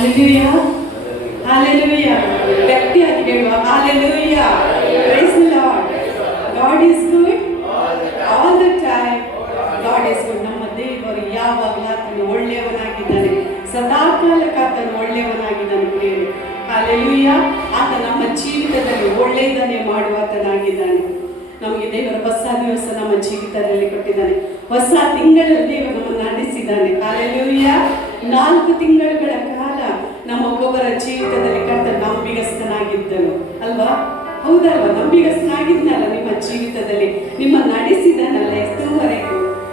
Hallelujah. Hallelujah. ಗಟ್ಟಿಯಾಗಿ ಹೇಳುವ Hallelujah. Praise the Lord. God is good all the time. God is good. ನಮ್ಮ ದೇವರು ಯಾವಾಗಲೂ ಆತನು ಒಳ್ಳೆಯವನಾಗಿದ್ದಾನೆ, ಸದಾಕಾಲ ಆತನು ಒಳ್ಳೆಯವನಾಗಿದ್ದಾನೆ ಪ್ರಿಯರೇ. Hallelujah. ಆತ ನಮ್ಮ ಜೀವಿತದಲ್ಲಿ ಒಳ್ಳೆಯದನ್ನೇ ಮಾಡುವಾತನಾಗಿದ್ದಾನೆ. ನಮಗೆ ದೇವರ ಹೊಸ ದಿವಸ ನಮ್ಮ ಜೀವಿತದಲ್ಲಿ ಕೊಟ್ಟಿದ್ದಾನೆ. ಹೊಸ ತಿಂಗಳಲ್ಲಿ ದೇವರು ನಮ್ಮನ್ನು ನಡೆಸಿದ್ದಾನೆ. Hallelujah. 4 ತಿಂಗಳುಗಳ ಕಾಲ ನಮ್ಮ ಒಬ್ಬೊಬ್ಬರ ಜೀವಿತದಲ್ಲಿ ಕರ್ತನು ನಂಬಿಗಸ್ತನಾಗಿದ್ದನು ಅಲ್ವಾ? ಹೌದಲ್ವಾ? ನಂಬಿಗಸ್ತನಾಗಿದ್ದನಲ್ಲ ನಿಮ್ಮ ಜೀವಿತದಲ್ಲಿ, ನಿಮ್ಮ ನಡೆಸಿದನಲ್ಲ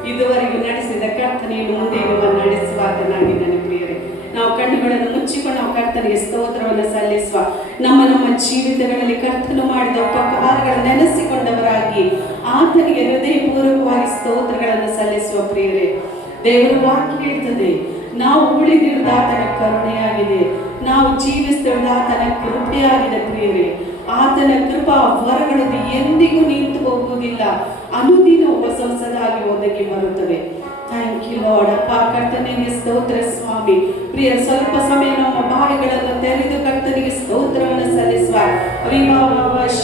ಇದುವರೆಗೂ ನಡೆಸಿದ ಕರ್ತನೇನು ಮುಂದೆ ನಿಮ್ಮನ್ನು ನಡೆಸುವಾತನಾಗಿದ್ದಾನೆ ಪ್ರಿಯರೇ. ನಾವು ಕಣ್ಣುಗಳನ್ನು ಮುಚ್ಚಿಕೊಂಡು ನಾವು ಕರ್ತನಿಗೆ ಸ್ತೋತ್ರವನ್ನು ಸಲ್ಲಿಸುವ. ನಮ್ಮ ಜೀವಿತಗಳಲ್ಲಿ ಕರ್ತನು ಮಾಡಿದ ಉಪಕಾರಗಳನ್ನು ನೆನೆಸಿಕೊಂಡವರಾಗಿ ಆತನಿಗೆ ಹೃದಯಪೂರ್ವಕವಾಗಿ ಸ್ತೋತ್ರಗಳನ್ನು ಸಲ್ಲಿಸುವ ಪ್ರಿಯರೇ. ದೇವರ ವಾಕ್ಯ ಹೇಳ್ತದೆ, ನಾವು ಉಳಿದಿರುವುದು ಆತನ ಕರುಣೆಯಾಗಿದೆ, ನಾವು ಜೀವಿಸುತ್ತಿರುವುದು ಆತನ ಕೃಪೆಯಾಗಿದೆ ಪ್ರಿಯರೇ. ಆತನ ಕೃಪಾ ವರಗಳದು ಎಂದಿಗೂ ನಿಂತು ಹೋಗುವುದಿಲ್ಲ, ಅನುದಿನ ಹೊಸದಾಗಿ ಒದಗಿ ಬರುತ್ತವೆ. Thank you Lord. ಅಪ್ಪ ಕರ್ತನಿಗೆ ಸ್ತೋತ್ರ ಸ್ವಾಮಿ. ಪ್ರಿಯ ಸ್ವಲ್ಪ ಸಮಯ ನಮ್ಮ ಬಾಯಿಗಳನ್ನು ತೆರೆದು ಕರ್ತನಿಗೆ ಸ್ತೋತ್ರವನ್ನು ಸಲ್ಲಿಸುವ.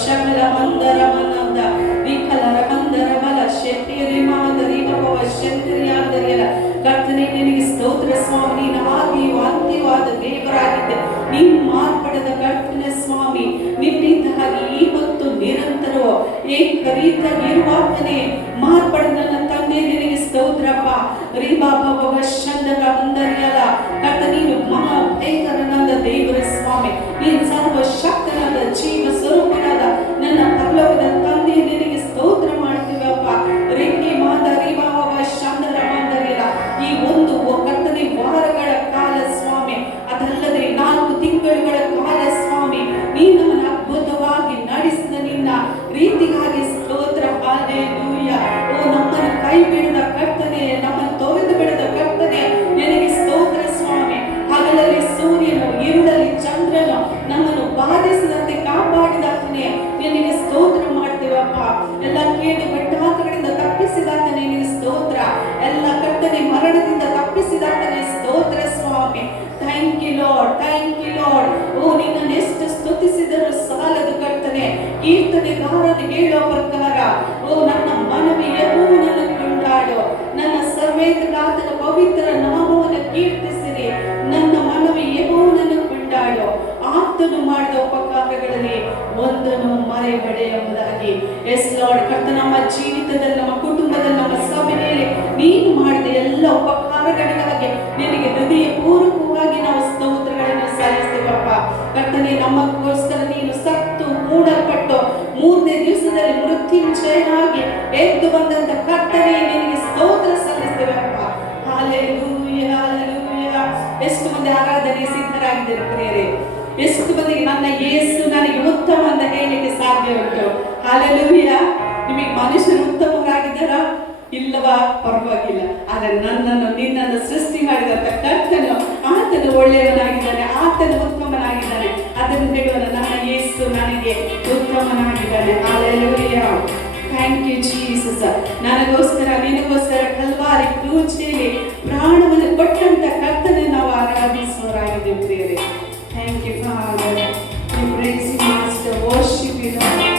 ಶಮಲ ಮಂದರ ಮನದ ವಿಕಲರ ಮಂದರ ಬಲ ಶೆಟ್ಟಿಯರಿ ಮಾದರಿ ಭವ ಶಂಕರಿಯಾದರಿಯಲ್ಲ. ಕರ್ತನೆ ನಿನಗೆ ಸ್ತೋತ್ರ ಸ್ವಾಮಿ. ನೀನು ಆದಿಯೂ ಅಂತ್ಯವಾದ ದೇವರಾಗಿದ್ದೆ, ನೀನು ಮಾರ್ಪಡದ ಕರ್ತನೆ ಸ್ವಾಮಿ. ನಿನ್ನಿಂದ ಹಾಗೆ ಈ ಮತ್ತು ನಿರಂತರ ಏಕರೀತಿಯಾಗಿರುವಾತನೇ ಮಾರ್ಪಡದ ನನ್ನ ತಂದೆ ನಿನಗೆ ಸ್ತೋತ್ರಪ್ಪ. ರೀಬಾಬವ ಶಂದರ ಅಂದರಿಯಲ್ಲ. ಕರ್ತ ನೀನು ಮಹಾ ಭಯಂಕರನಾದ ದೇವರ ಸ್ವಾಮಿ, ನೀನು ಸರ್ವಶಕ್ತನಾದ ಜೀವ ಸ್ವರೂಪನಾದ ನನ್ನ ಪರಲೋಕದ ತಂದೆ ನಿನಗೆ ಸ್ತೋತ್ರ ಮಾಡ್ತೀವಪ್ಪ. ರೇಖೆ ಮಾದ ರೀಬಾಬವ ಶಂದರ ಅಂದರಿಯಲ್ಲ. ಈ ಒಂದು ಕರ್ತನೆ ವಾರಗಳ ಕಾಲ ಸ್ವಾಮಿ, ಅದಲ್ಲದೆ 4 ತಿಂಗಳುಗಳ ಕಾಲ ಸ್ವಾಮಿ, ನೀನು ನಮ್ಮನ್ನು ಅದ್ಭುತವಾಗಿ ನಡೆಸಿದ ನಿನ್ನ ರೀತಿಗಾಗಿ ಸ್ತೋತ್ರ. ಹಾಲೆಲೂಯಾ. ಓ ನಮ್ಮನ್ನು ಕೈ ಬಿಡದ ಕರ್ತನೆ, ನಮ್ಮನ್ನು ತೊರೆದು ಬಿಡದ ಕರ್ತನೆ ನಿನಗೆ ಸ್ತೋತ್ರ ಸ್ವಾಮಿ. ಹಗಲಲ್ಲಿ ಸೂರ್ಯನು, ഇരുಳಲ್ಲಿ ಚಂದ್ರನು ನಮ್ಮನ್ನು ಬಾಧಿಸದಂತೆ ಕಾಪಾಡಿದಾತನೇ ನಿನಗೆ ಸ್ತೋತ್ರ ಮಾಡ್ತೀವಪ್ಪ. ಎಲ್ಲ ಕೇಡು ಬೆಟ್ಟಾಕಗಳಿಂದ ತಪ್ಪಿಸಿದಾತನೇ ನಿನಗೆ ಸ್ತೋತ್ರ. ಎಲ್ಲ ಕರ್ತನೆ ಮರಣದಿಂದ ತಪ್ಪಿಸಿದಾತನೇ ಸ್ತೋತ್ರ ಸ್ವಾಮಿ. Thank you lord, thank you lord. ಓ ನಿನ್ನನ್ನು ಎಷ್ಟು ಸ್ತುತಿಸಿದರೂ ಸಾಲದು ಕರ್ತನೆ. ಕೀರ್ತನೆಗಾರನು ಹೇಳೋ ಪ್ರಕಾರ, ಓ ನನ್ನ ಮನವಿ ಯೆಹೋವನನ್ನು ಕೊಂಡಾಡು, ನನ್ನ ಸರ್ವೇಂದ್ರನಾಥನ ಪವಿತ್ರ ನಾಮವನ್ನು ಕೀರ್ತಿಸಿರಿ. ನನ್ನ ಮನವಿ ಯೆಹೋವನನ್ನು ಕೊಂಡಾಡು, ಆತನು ಮಾಡಿದ ಉಪಕಾರಗಳಲ್ಲಿ ಒಂದನ್ನು ಮರೆಯಬೇಡ ಎಂಬುದಾಗಿ. S lord. ಕರ್ತ ನಮ್ಮ ಜೀವಿತದಲ್ಲಿ, ನಮ್ಮ ಕುಟುಂಬದಲ್ಲಿ, ನಮ್ಮ ಸಭೆಯಲ್ಲಿ ನೀನು ಮಾಡಿದ ಎಲ್ಲ ಉಪಕಾರಗಳಿಗಾಗಿ ನಿನಗೆ ಹೃದಯ ಪೂರ್ವಕವಾಗಿ ನಾವು ಸ್ತೋತ್ರಗಳನ್ನು ಸಲ್ಲಿಸ್ತೇವಪ್ಪ. ಕರ್ತನೆ, ನಮಗೋಸ್ಕರ ನೀನು ಸತ್ತು ಮೂಡಲ್ಪಟ್ಟು 3ನೇ ದಿವಸದಲ್ಲಿ ಮೃತ್ಯುಂಜಯನಾಗಿ ಎದ್ದು ಬಂದಂತ ಕರ್ತನೆ ನಿನಗೆ ಸ್ತೋತ್ರ ಸಲ್ಲಿಸ್ತೇವಪ್ಪ. Hallelujah, hallelujah. ಎಷ್ಟು ಮಂದಿ ಆರಾಧನೆಗೆ ಸಿದ್ಧರಾಗಿದ್ದಾರೆ ಪ್ರಿಯರೇ? ಎಷ್ಟು ಮಂದಿಗೆ ನನ್ನ ಯೇಸು ನನಗೆ ಉತ್ತಮ ಅಂತ ಹೇಳಲಿಕ್ಕೆ ಸಾಧ್ಯ ಉಂಟು? ಹಾಲೆಲೂಯಾ. ನಿಮಗೆ ಮನುಷ್ಯರು ಉತ್ತಮರಾಗಿದ್ದಾರಾ? ಇಲ್ಲವಾ? ಪರವಾಗಿಲ್ಲ. ಆದರೆ ನನ್ನನ್ನು ನಿನ್ನನ್ನು ಸೃಷ್ಟಿ ಮಾಡಿದಂತ ಕರ್ತನು, ಆತನು ಒಳ್ಳೆಯವನಾಗಿದ್ದಾನೆ, ಆತನು ಉತ್ತಮನಾಗಿದ್ದಾನೆ. ಅದನ್ನು ಹೇಳುವ ನನ್ನ ಯೇಸು ನನಗೆ ಉತ್ತಮನಾಗಿದ್ದಾನೆ. ಹಾಲೆಲೂಯಾ. Thank you Jesus. ನನಗೋಸ್ಕರ, ನಿನಗೋಸ್ಕರ ಕಲ್ವಾರಿ ಕ್ರೂಜಲ್ಲಿ ಪ್ರಾಣವನ್ನು ಕೊಟ್ಟಂತ ಕರ್ತನೆ ನಾವು ಆರಾಧಿಸುವವರಾಗಿದ್ದೇವೆ ಪ್ರಿಯರೇ. Thank you Father. We praise you, Master. Worship you, Lord.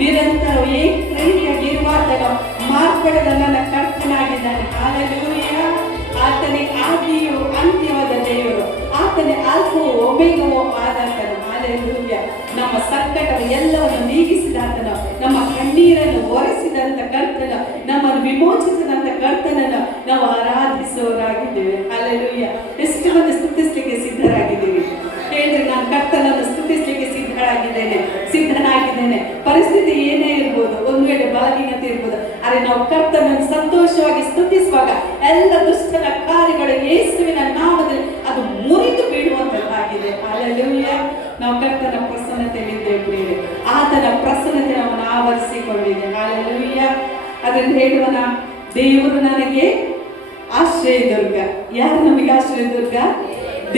ನಿರಂತರ ಏಕೈಕವಾಗಿರುವಾತನು ಮಾರ್ಪಡದ ನನ್ನ ಕರ್ತನಾಗಿದ್ದಾನೆ. ಹಲ್ಲೆಲೂಯಾ. ಆತನೇ ಆದಿಯು ಅಂತ್ಯವಾದ ದೇವರು, ಆತನೇ ಆಲ್ಫವೂ ಒಮೆಗವೂ ಆದಾತನು. ಹಲ್ಲೆಲೂಯಾ. ನಮ್ಮ ಸಂಕಟ ಎಲ್ಲವನ್ನು ನೀಗಿಸಿದಾತನು, ನಮ್ಮ ಕಣ್ಣೀರನ್ನು ಒರೆಸಿದಂತ ಕರ್ತನು, ನಮ್ಮನ್ನು ವಿಮೋಚಿಸಿದಂತ ಕರ್ತನನ್ನು ನಾವು ಆರಾಧಿಸುವವರಾಗಿದ್ದೇವೆ. ಹಲ್ಲೆಲೂಯಾ. ಎಷ್ಟೊಂದು ಸ್ತುತಿಸ್ಲಿಕ್ಕೆ ಸಿದ್ಧರಾಗಿದ್ದೀವಿ ಹೇಳ್ರಿ. ನಾನು ಕರ್ತನನ್ನು ಸ್ತುತಿಸ್ಲಿಕ್ಕೆ ಸಿದ್ಧನಾಗಿದ್ದೇನೆ. ಪರಿಸ್ಥಿತಿ ಏನೇ ಇರ್ಬೋದು, ಒಂದು ವೇಳೆ ಬಲಹೀನತೆ ಇರ್ಬೋದು, ಆದರೆ ನಾವು ಕರ್ತನನ್ನು ಸಂತೋಷವಾಗಿ ಸ್ತುತಿಸುವಾಗ ಎಲ್ಲ ದುಷ್ಟನ ಕಾರ್ಯಗಳು ಯೇಸುವಿನ ನಾಮದಲ್ಲಿ ಅದು ಮುರಿದು ಬೀಳುವಂತದ್ದಾಗಿದೆ. ಹಲ್ಲೆಲೂಯಾ. ನಾವು ಕರ್ತನ ಪ್ರಸನ್ನತೆಯಲ್ಲಿದ್ದೇವೆ ಪ್ರಿಯರೇ. ಆತನ ಪ್ರಸನ್ನತೆ ನಮ್ಮನ್ನು ಆವರಿಸಿಕೊಂಡಿದೆ. ಹಲ್ಲೆಲೂಯಾ. ಅದರಿಂದ ಹೇಳುವನ, ದೇವರು ನನಗೆ ಆಶ್ರಯ ದುರ್ಗ. ಯಾರು ನಮಗೆ ಆಶ್ರಯ ದುರ್ಗ?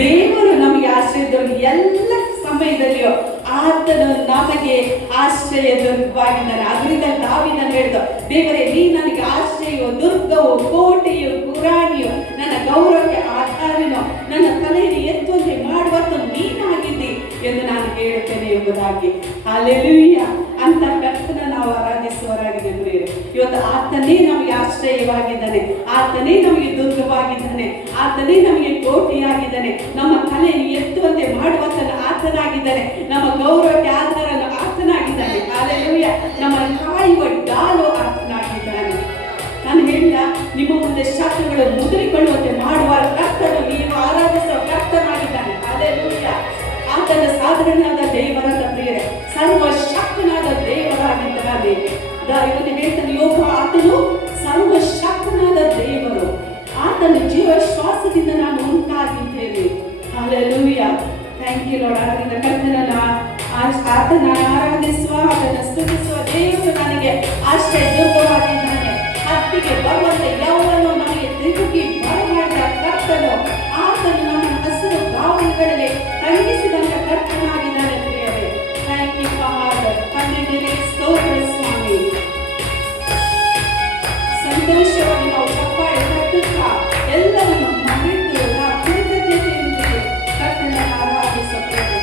ದೇವರು ನಮಗೆ ಆಶ್ರಯ ದುರ್ಗ. ಎಲ್ಲ ಸಮಯದಲ್ಲಿಯೋ ಆತನು ನಮಗೆ ಆಶ್ರಯ ದುರ್ಗವಾಗಿದ್ದಾನೆ. ಅದರಿಂದ ದಾವೀದನು ಹೇಳಿದ, ದೇವರೇ ನೀ ನನಗೆ ಆಶ್ರಯವು, ದುರ್ಗವು, ಕೋಟೆಯು, ಪುರಾಣಿಯು, ನನ್ನ ಗೌರವಕ್ಕೆ ಆಧಾರನು, ನನ್ನ ತಲೆಯನ್ನು ಎತ್ತುವಂತೆ ಮಾಡುವತ್ತು ನೀನಾಗಿದ್ದಿ ಎಂದು ನಾನು ಹೇಳುತ್ತೇನೆ ಎಂಬುದಾಗಿ. ಹಲ್ಲೆಲೂಯಾ. ಅಂತ ಕರ್ತನ ನಾವು ಆರಾಧಿಸುವವರಾಗಿದೆ ಪ್ರಿಯರೇ. ಇವತ್ತು ಆತನೇ ನಮಗೆ ಆಶ್ರಯವಾಗಿದ್ದಾನೆ, ಆತನೇ ನಮಗೆ ದುರ್ಗವಾಗಿದ್ದಾನೆ, ಆತನೇ ನಮಗೆ ಕೋಟೆಯಾಗಿದ್ದಾನೆ, ನಮ್ಮ ತಲೆಯನ್ನು ಎತ್ತುವಂತೆ ಮಾಡುವತನ ಆತನಾಗಿದ್ದಾನೆ, ನಮ್ಮ ಗೌರವಕ್ಕೆ ಆಧಾರನು ಆತನಾಗಿದ್ದಾನೆ. ಹಲ್ಲೆಲೂಯಾ. ನಮ್ಮ ಕಾಯುವ ಡಾಲು ಆತನಾಗಿದ್ದಾನೆ. ನಾನು ಹೇಳಿದ, ನಿಮ್ಮ ಮುಂದೆ ಶತ್ರುಗಳು ಮುದುರಿಕೊಳ್ಳುವಂತೆ ಮಾಡುವ ಕರ್ತನು ನೀವು ಆರಾಧಿಸುವ ಕರ್ತನಾಗಿದ್ದಾನೆ. ಹಲ್ಲೆಲೂಯಾ. ಆತನ ಸಾಧಾರಣವಾದ ದೇವರಾದ ಪ್ರಿಯರೇ, ಸರ್ವಶಕ್ತನಾದ ದೇವರಾಗಿದ್ದಾನೆ. ಇವತ್ತು ಹೇಳ್ತಾನೆ ಯೋಗ, ಆತನು ಸರ್ವಶಕ್ತನಾದ ದೇವರು, ಆತನ ಜೀವ ಶ್ವಾಸದಿಂದ ನಾನು ಉಂಟಾಗಿದ್ದೇನೆ. ಹಲ್ಲೆಲೂಯಾ. Thank you Lord. ಆದ್ದರಿಂದ ಕರ್ತನನ್ನ ಆತನ ಆರಾಧಿಸುವ, ಆತನ ಸ್ತುತಿಸುವ ದೇವರು ನನಗೆ ಆಶ್ರಯ ದುರ್ಗವಾಗಿದ್ದಾನೆ. ಹತ್ತಿಗೆ ಬರುವಂತೆ ಯಾವನು ನನಗೆ ತಿರುಗಿ ಬರಮಾಡಿದ ಕರ್ತನು, ಆತನು ನಮ್ಮ ಹಸಿರು ಗಾವಲುಗಳಲ್ಲಿ ತಂಗಿಸಿದಂತ ಕರ್ತನಾಗಿದ್ದಾನೆ ಪ್ರಿಯರೇ. Thank you Father. ತಂದೆ ನಿನಗೆ ಸ್ತೋತ್ರ ಸ್ವಾಮಿ. ಸಂತೋಷವಾಗಿ ನಾವು ಚಪ್ಪಾಳೆ ತಟ್ಟುತ್ತಾ ಎಲ್ಲವನ್ನು ಮರೆತು ನಾವು ಕೃತಜ್ಞತೆಯೊಂದಿಗೆ ಕರ್ತನನ್ನು ಆರಾಧಿಸುತ್ತೇವೆ.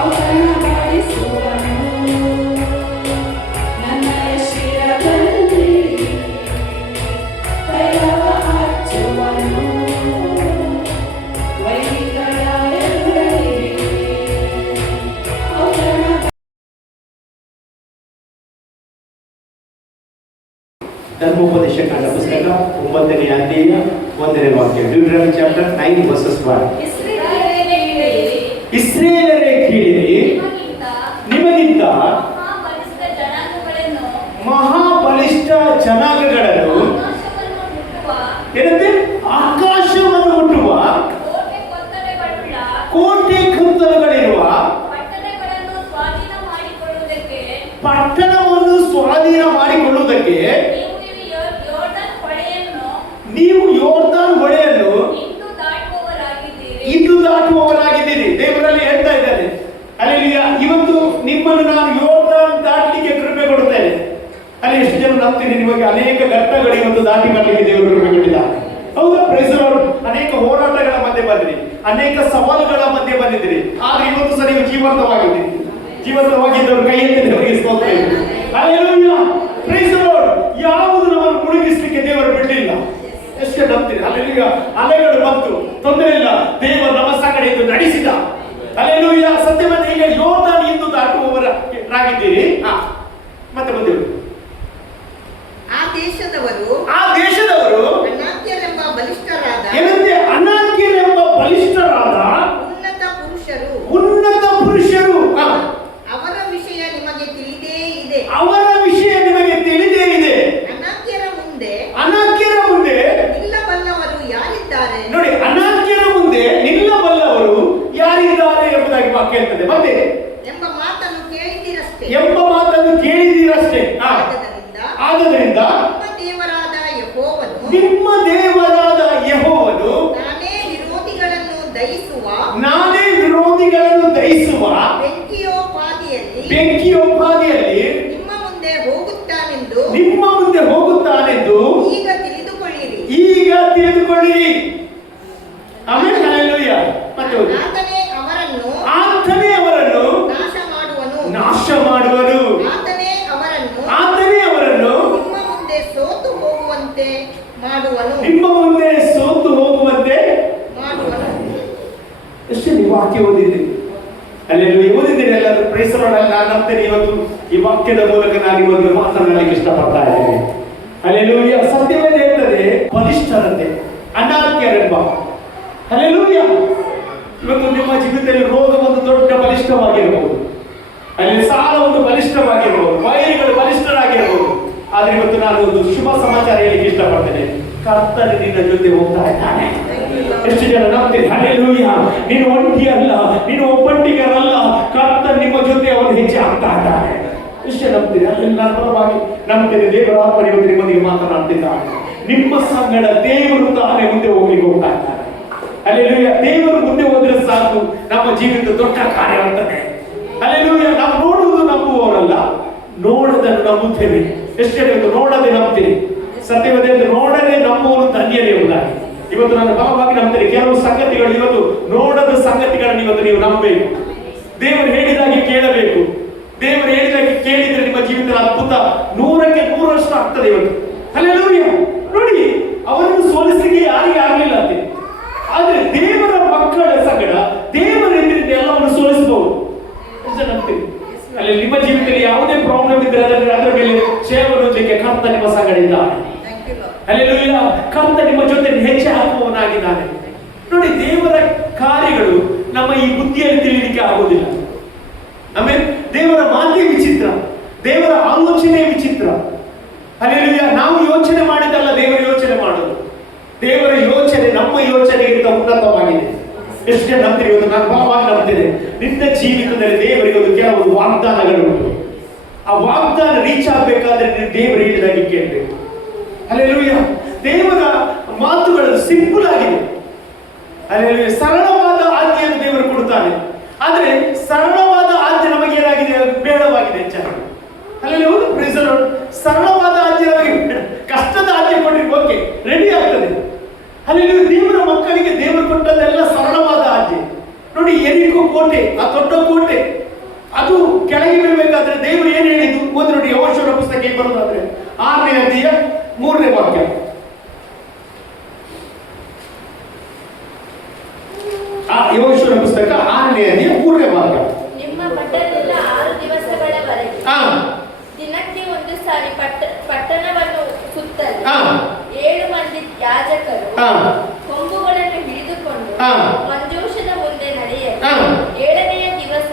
ಔತಣಪಡಿಸುವನು ನನ್ನಯ ಶಿರದಲ್ಲಿ ತೈಲವ ಹಚ್ಚುವನು ವೈರಿಗಳ ಎದುರಿಗೆ ಔತಣ. ಧರ್ಮೋಪದೇಶಕಾಂಡ ಪುಸ್ತಕ 9ನೇ ಅಧ್ಯಾಯ 1ನೇ ವಾಕ್ಯ. ಡ್ಯೂಟರಾನಮಿ ಚಾಪ್ಟರ್ 9 ವರ್ಸಸ್ 1. ಇಸ್ರಾಯೇಲರೇ ಕೇಳಿರಿ, ನಿಮಗಿಂತ ಮಹಾಬಲಿಷ್ಠ ಜನಾಂಗಗಳನ್ನು ಏನಂತೆ ಆಕಾಶವನ್ನು ಮುಟ್ಟುವ ಕೋಟೆ ಕೊತ್ತಲುಗಳಿರುವ ಪಟ್ಟಣವನ್ನು ಸ್ವಾಧೀನ ಮಾಡಿಕೊಳ್ಳುವುದಕ್ಕೆ ನೀವು ಯೋರ್ದಾನ್ ಹೊಳೆಯನ್ನು ಇಂದು ದಾಟುವವರಾಗಿದ್ದೀರಿ. ದೇವರಲ್ಲಿ ಹೇಳ್ತಾ ಇದ್ದಾರೆ, ಹಲ್ಲೆಲೂಯಾ. ಇವತ್ತು ನಿಮ್ಮನ್ನು ನಾನು ಯೋರ್ದಾನ್ ದಾಟಲಿಕ್ಕೆ ಕೃಪೆ ಕೊಡುತ್ತೇನೆ. ಅಲ್ಲಿ ಎಷ್ಟು ಜನ ನಂಬ್ತೀರಿ? ನಿಮಗೆ ಅನೇಕ ಘಟ್ಟಗಳು ಇವತ್ತು ದಾಟಿ ಮಾಡಲಿಕ್ಕೆ ದೇವರು ಕೃಪೆ ಕೊಟ್ಟಿದ್ದಾರೆ. ಹೌದಾ? Praise the Lord. ಅನೇಕ ಹೋರಾಟಗಳ ಮಧ್ಯೆ ಬಂದಿರಿ, ಅನೇಕ ಸವಾಲುಗಳ ಮಧ್ಯೆ ಬಂದಿದ್ದೀರಿ. ಆದ್ರೆ ಇವತ್ತು ಸಹ ನೀವು ಜೀವಂತವಾಗಿದ್ದೀರಿ. ಜೀವಂತವಾಗಿದ್ದವರು ಕೈ ಎತ್ತಿ ದೇವರಿಗೆ ಸ್ತೋತ್ರ. ಹಲ್ಲೆಲೂಯಾ. Praise the Lord. ಯಾವುದು ನಮ್ಮನ್ನು ಮುಳುಗಿಸಲಿಕ್ಕೆ ದೇವರು ಬಿಡಲಿಲ್ಲ. ಎಷ್ಟು ನಂಬ್ತೀರಿ? ಹಲ್ಲೆಲೂಯಾ. ಅಲೆಗಳು ಬಂತು, ತೊಂದರೆ ಇಲ್ಲ, ದೇವರು ನಮ್ಮ ಸಂಗಡ ಇದ್ದು ನಡೆಸಿದ. ಹಲ್ಲೆಲೂಯಾ. ಸತ್ಯವಾದ ಈಗ ಯೋರ್ದಾನ್ ಇಂದು ದಾಟುವವರಾಗಿದ್ದೀರಿ. ಮತ್ತೆ ಬಂದೆವು. ಆ ದೇಶದವರು ಅನಾಕ್ಯರೆಂಬ ಬಲಿಷ್ಠರಾದ ಏನಂತೆ? ಅನಾಕ್ಯರೆಂಬ ಬಲಿಷ್ಠರಾದ ಉನ್ನತ ಪುರುಷರು. ಅವರ ವಿಷಯ ನಿಮಗೆ ತಿಳಿದೇ ಇದೆ. ಅನಾಕ್ಯರ ಮುಂದೆ ನಿಲ್ಲಬಲ್ಲವರು ಯಾರಿದ್ದಾರೆ? ನೋಡಿ, ಅನಾಕ್ಯರ ಮುಂದೆ ನಿಲ್ಲಬಲ್ಲವರು ಯಾರಿದ್ದಾರೆ ಎಂಬುದಾಗಿ ವಾಕ್ಯ ಹೇಳ್ತದೆ. ಮತ್ತೆ ಎಂಬ ಮಾತನ್ನು ಕೇಳಿದ್ದೀರಷ್ಟೇ. ಆದ್ದರಿಂದ ನಿಮ್ಮ ದೇವರಾದ ಯೆಹೋವನು ನಾನೇ ವಿರೋಧಿಗಳನ್ನು ದಹಿಸುವ ಬೆಂಕಿಯೋಪಾದಿಯಲ್ಲಿ ನಿಮ್ಮ ಮುಂದೆ ಹೋಗುತ್ತಾನೆಂದು ಈಗ ತಿಳಿದುಕೊಳ್ಳಿರಿ. ಆಮೆನ್. ಹಲ್ಲೆಲೂಯಾ. ಮತ್ತೆ ಆತನೇ ಅವರನ್ನು ನಾಶ ಮಾಡುವನು. ಆತನೇ ಅವರನ್ನು ನಿಮ್ಮ ಮುಂದೆ ಸೋತು ಹೋಗುವಂತೆ ಮಾಡುವನು. ಎಷ್ಟು ನೀವು ವಾಕ್ಯ ಓದಿದ್ದೀರಿ? ಹಲ್ಲೆಲೂಯಾ. ಓದಿದ್ದೀರಿ ಎಲ್ಲರೂ? Praise the Lord. ನಾನು ನಂಬ್ತೇನೆ ಇವತ್ತು ಈ ವಾಕ್ಯದ ಮೂಲಕ ನಾನು ಇವತ್ತು ಮಾತನಾಡಲಿಕ್ಕೆ ಇಷ್ಟಪಡ್ತಾ ಇದ್ದೇನೆ. ಹಲ್ಲೆಲೂಯಾ. ಸತ್ಯವೇದ ಹೇಳ್ತದೆ, ಬಲಿಷ್ಠರಂತೆ ಅನಾಕ್ಯರೆಂಬ. ಹಲ್ಲೆಲೂಯಾ. ಇವತ್ತು ನಿಮ್ಮ ಜೀವಿತದಲ್ಲಿ ರೋಗ ಒಂದು ದೊಡ್ಡ ಬಲಿಷ್ಠವಾಗಿರಬಹುದು, ಅಲ್ಲಿ ಸಾಲ ಒಂದು ಬಲಿಷ್ಠವಾಗಿರಬಹುದು, ವೈರಿಗಳು ಬಲಿಷ್ಠರಾಗಿರಬಹುದು. ಆದ್ರೆ ಇವತ್ತು ನಾನು ಒಂದು ಶುಭ ಸಮಾಚಾರ ಹೇಳಿಕ್ಕೆ ಇಷ್ಟಪಡ್ತೇನೆ. ಕರ್ತನು ನಿನ್ನ ಜೊತೆ ಹೋಗ್ತಾ ಇದ್ದಾನೆ. ಎಷ್ಟು ಜನ ನಂಬ್ತೀರಿ? ಹಲ್ಲೆಲೂಯಾ. ನೀನು ಒಂಟಿಯಲ್ಲ, ನೀನು ಒಬ್ಬಂಟಿಗರಲ್ಲ. ಕರ್ತನು ನಿಮ್ಮ ಜೊತೆ ಅವನು ಹೆಜ್ಜೆ ಆಗ್ತಾ ಇದ್ದಾನೆ. ಎಷ್ಟು ನಂಬ್ತೀರಿ? ಅಲ್ಲಿ ನಾನು ಪರವಾಗಿ ನಂಬ್ತೇನೆ. ದೇವರ ಆತ್ಮ ಇವತ್ತು ನಿಮ್ಮೊಂದಿಗೆ ಮಾತನಾಡ್ತಿದ್ದಾನೆ. ನಿಮ್ಮ ಸಂಗಡ ದೇವರು ತಾನೇ ಮುಂದೆ ಹೋಗ್ಲಿಕ್ಕೆ ಹೋಗ್ತಾ ಇದ್ದಾನೆ. ಹಲ್ಲೆಲೂಯಾ. ದೇವರು ಮುಂದೆ ಹೋದ್ರೆ ಸಾಕು, ನಮ್ಮ ಜೀವಿತ ದೊಡ್ಡ ಕಾರ್ಯ ಆಗ್ತದೆ. ಹಲ್ಲೆಲೂಯಾ. ನಾವು ನೋಡುವುದು ನಂಬುವವರಲ್ಲ, ನೋಡದನ್ನು ನಂಬುತ್ತೇವೆ. ಎಷ್ಟು ಜನ ನೋಡದೆ ನಂಬ್ತೀರಿ? ಸತ್ಯವಾದ ನೋಡದೆ ನಂಬುವವರು ಧನ್ಯರು ಎಂಬುದಾಗಿ ಇವತ್ತು ನಾನು ಬಲವಾಗಿ ನಂಬ್ತೇನೆ. ಕೆಲವು ಸಂಗತಿಗಳು ಇವತ್ತು ನೋಡದ ಸಂಗತಿಗಳನ್ನು ಇವತ್ತು ನೀವು ನಂಬಬೇಕು. ದೇವರು ಹೇಳಿದಾಗೆ ಕೇಳಬೇಕು. ದೇವರು ಹೇಳಿದಾಗೆ ಕೇಳಿದ್ರೆ ನಿಮ್ಮ ಜೀವಿತದ ಅದ್ಭುತ 100ಕ್ಕೆ 100ರಷ್ಟು ಆಗ್ತದೆ ಇವತ್ತು. ಹಲ್ಲೆಲೂಯಾ. ನೋಡಿ, ಅವರನ್ನು ಸೋಲಿಸಲಿಕ್ಕೆ ಯಾರಿಗೆ ಆಗಲಿಲ್ಲ ಅಂತೆ. ಆದ್ರೆ ದೇವರ ಮಕ್ಕಳ ಸಂಗಡ ದೇವರ ಎದುರಿನಿಂದ ಎಲ್ಲವನ್ನು ಸೋಲಿಸಬಹುದು. ನಂಬ್ತೀರಿ? ಅಲ್ಲಿ ನಿಮ್ಮ ಜೀವಿತದಲ್ಲಿ ಯಾವುದೇ ಪ್ರಾಬ್ಲಮ್ ಇದ್ರೆ ಅದರ ಮೇಲೆ ಸೇವನೊಂದಿಗೆ ಕರ್ತ ನಿಮ್ಮ ಸಂಗಡ ಇದ್ದಾನೆ. ಹಲ್ಲೆಲೂಯಾ. ಕರ್ತ ನಿಮ್ಮ ಜೊತೆ ಹೆಚ್ಚು ಹಾಕುವವನಾಗಿದ್ದಾನೆ. ನೋಡಿ, ದೇವರ ಕಾರ್ಯಗಳು ನಮ್ಮ ಈ ಬುದ್ಧಿಯಲ್ಲಿ ತಿಳಿಯಲಿಕ್ಕೆ ಆಗುವುದಿಲ್ಲ. ಆಮೇಲೆ ದೇವರ ಮಾತೇ ವಿಚಿತ್ರ, ದೇವರ ಆಲೋಚನೆ ವಿಚಿತ್ರ. ಹಲ್ಲೆಲೂಯಾ. ನಾವು ಯೋಚನೆ ಮಾಡಿದಲ್ಲ ದೇವರ ಯೋಚನೆ ಮಾಡೋದು. ದೇವರ ಯೋಚನೆ ನಮ್ಮ ಯೋಚನೆಗಿಂತ ಉನ್ನತವಾಗಿದೆ. ಎಷ್ಟು ಜನ ನಂಬ್ತೀರಿ? ನಾನು ಬಲವಾಗಿ ನಂಬ್ತೇನೆ. ನಿನ್ನ ಜೀವಿತದಲ್ಲಿ ದೇವರಿಗೆ ಒಂದು ಕೆಲವೊಂದು ವಾಗ್ದಾನಗಳು ಉಂಟು. ಆ ವಾಗ್ದಾನ ರೀಚ್ ಆಗ್ಬೇಕಾದ್ರೆ ನೀನು ದೇವರು ಹೇಳಿದಾಗೆ ಕೇಳಬೇಕು. ಹಲ್ಲೆಲೂಯಾ. ದೇವರ ಮಾತುಗಳು ಸಿಂಪಲ್ ಆಗಿದೆ. ಹಲ್ಲೆಲೂಯಾ. ಸರಳವಾದ ಆಜ್ಞೆಯನ್ನು ದೇವರು ಕೊಡುತ್ತಾನೆ. ಆದ್ರೆ ಸರಳವಾದ ಆಜ್ಞೆ ನಮಗೆ ಏನಾಗಿದೆ? ಬೇಡವಾಗಿದೆ ಹೆಚ್ಚಾಗಿ. ಹಲ್ಲೆಲೂಯಾ. Praise the Lord. ಸರಳವಾದ ಆಜ್ಞೆ ನಮಗೆ ಕಷ್ಟದ ಆಜ್ಞೆ ಕೊಟ್ಟರೆ ಓಕೆ, ರೆಡಿ ಆಗ್ತದೆ. ಹಲ್ಲೆಲೂಯಾ. ದೇವರ ಮಕ್ಕಳಿಗೆ ದೇವರು ಕೊಟ್ಟದ್ದೆಲ್ಲ ಸರಳವಾದ ಆಜ್ಞೆ. ನೋಡಿ, ಎರಿಕೋ ಕೋಟೆ, ಆ ದೊಡ್ಡ ಕೋಟೆ, ಅದು ಕೆಳಗೆ ಬೀಳ್ಬೇಕಾದ್ರೆ ದೇವರು ಏನ್ ಹೇಳಿದ್ದು ಒಂದು ನೋಡಿ. ಯೆಹೋಶುವನ ಪುಸ್ತಕಕ್ಕೆ ಬರೋದಾದ್ರೆ 6ನೇ ಅಧ್ಯಾಯ 3ನೇ ವಾಕ್ಯ. ಯೆಹೋಶುವನ ಪುಸ್ತಕ 6ನೇ ಅಧ್ಯಾಯ 3ನೇ ವಾಕ್ಯ. ನಿಮ್ಮ ಪಟ್ಟಣದಿಂದ 6 ದಿವಸಗಳವರೆಗೆ ದಿನಕ್ಕೆ ಒಂದು ಸಾರಿ ಪಟ್ಟಣವನ್ನು ಸುತ್ತಲು 7 ಮಂದಿ ಯಾಜಕರು ಕೊಂಬುಗಳನ್ನು ಹಿಡಿದುಕೊಂಡು ಮಂಜೂಷದ ಮುಂದೆ ನಡೆಯಲು 7ನೆಯ ದಿವಸ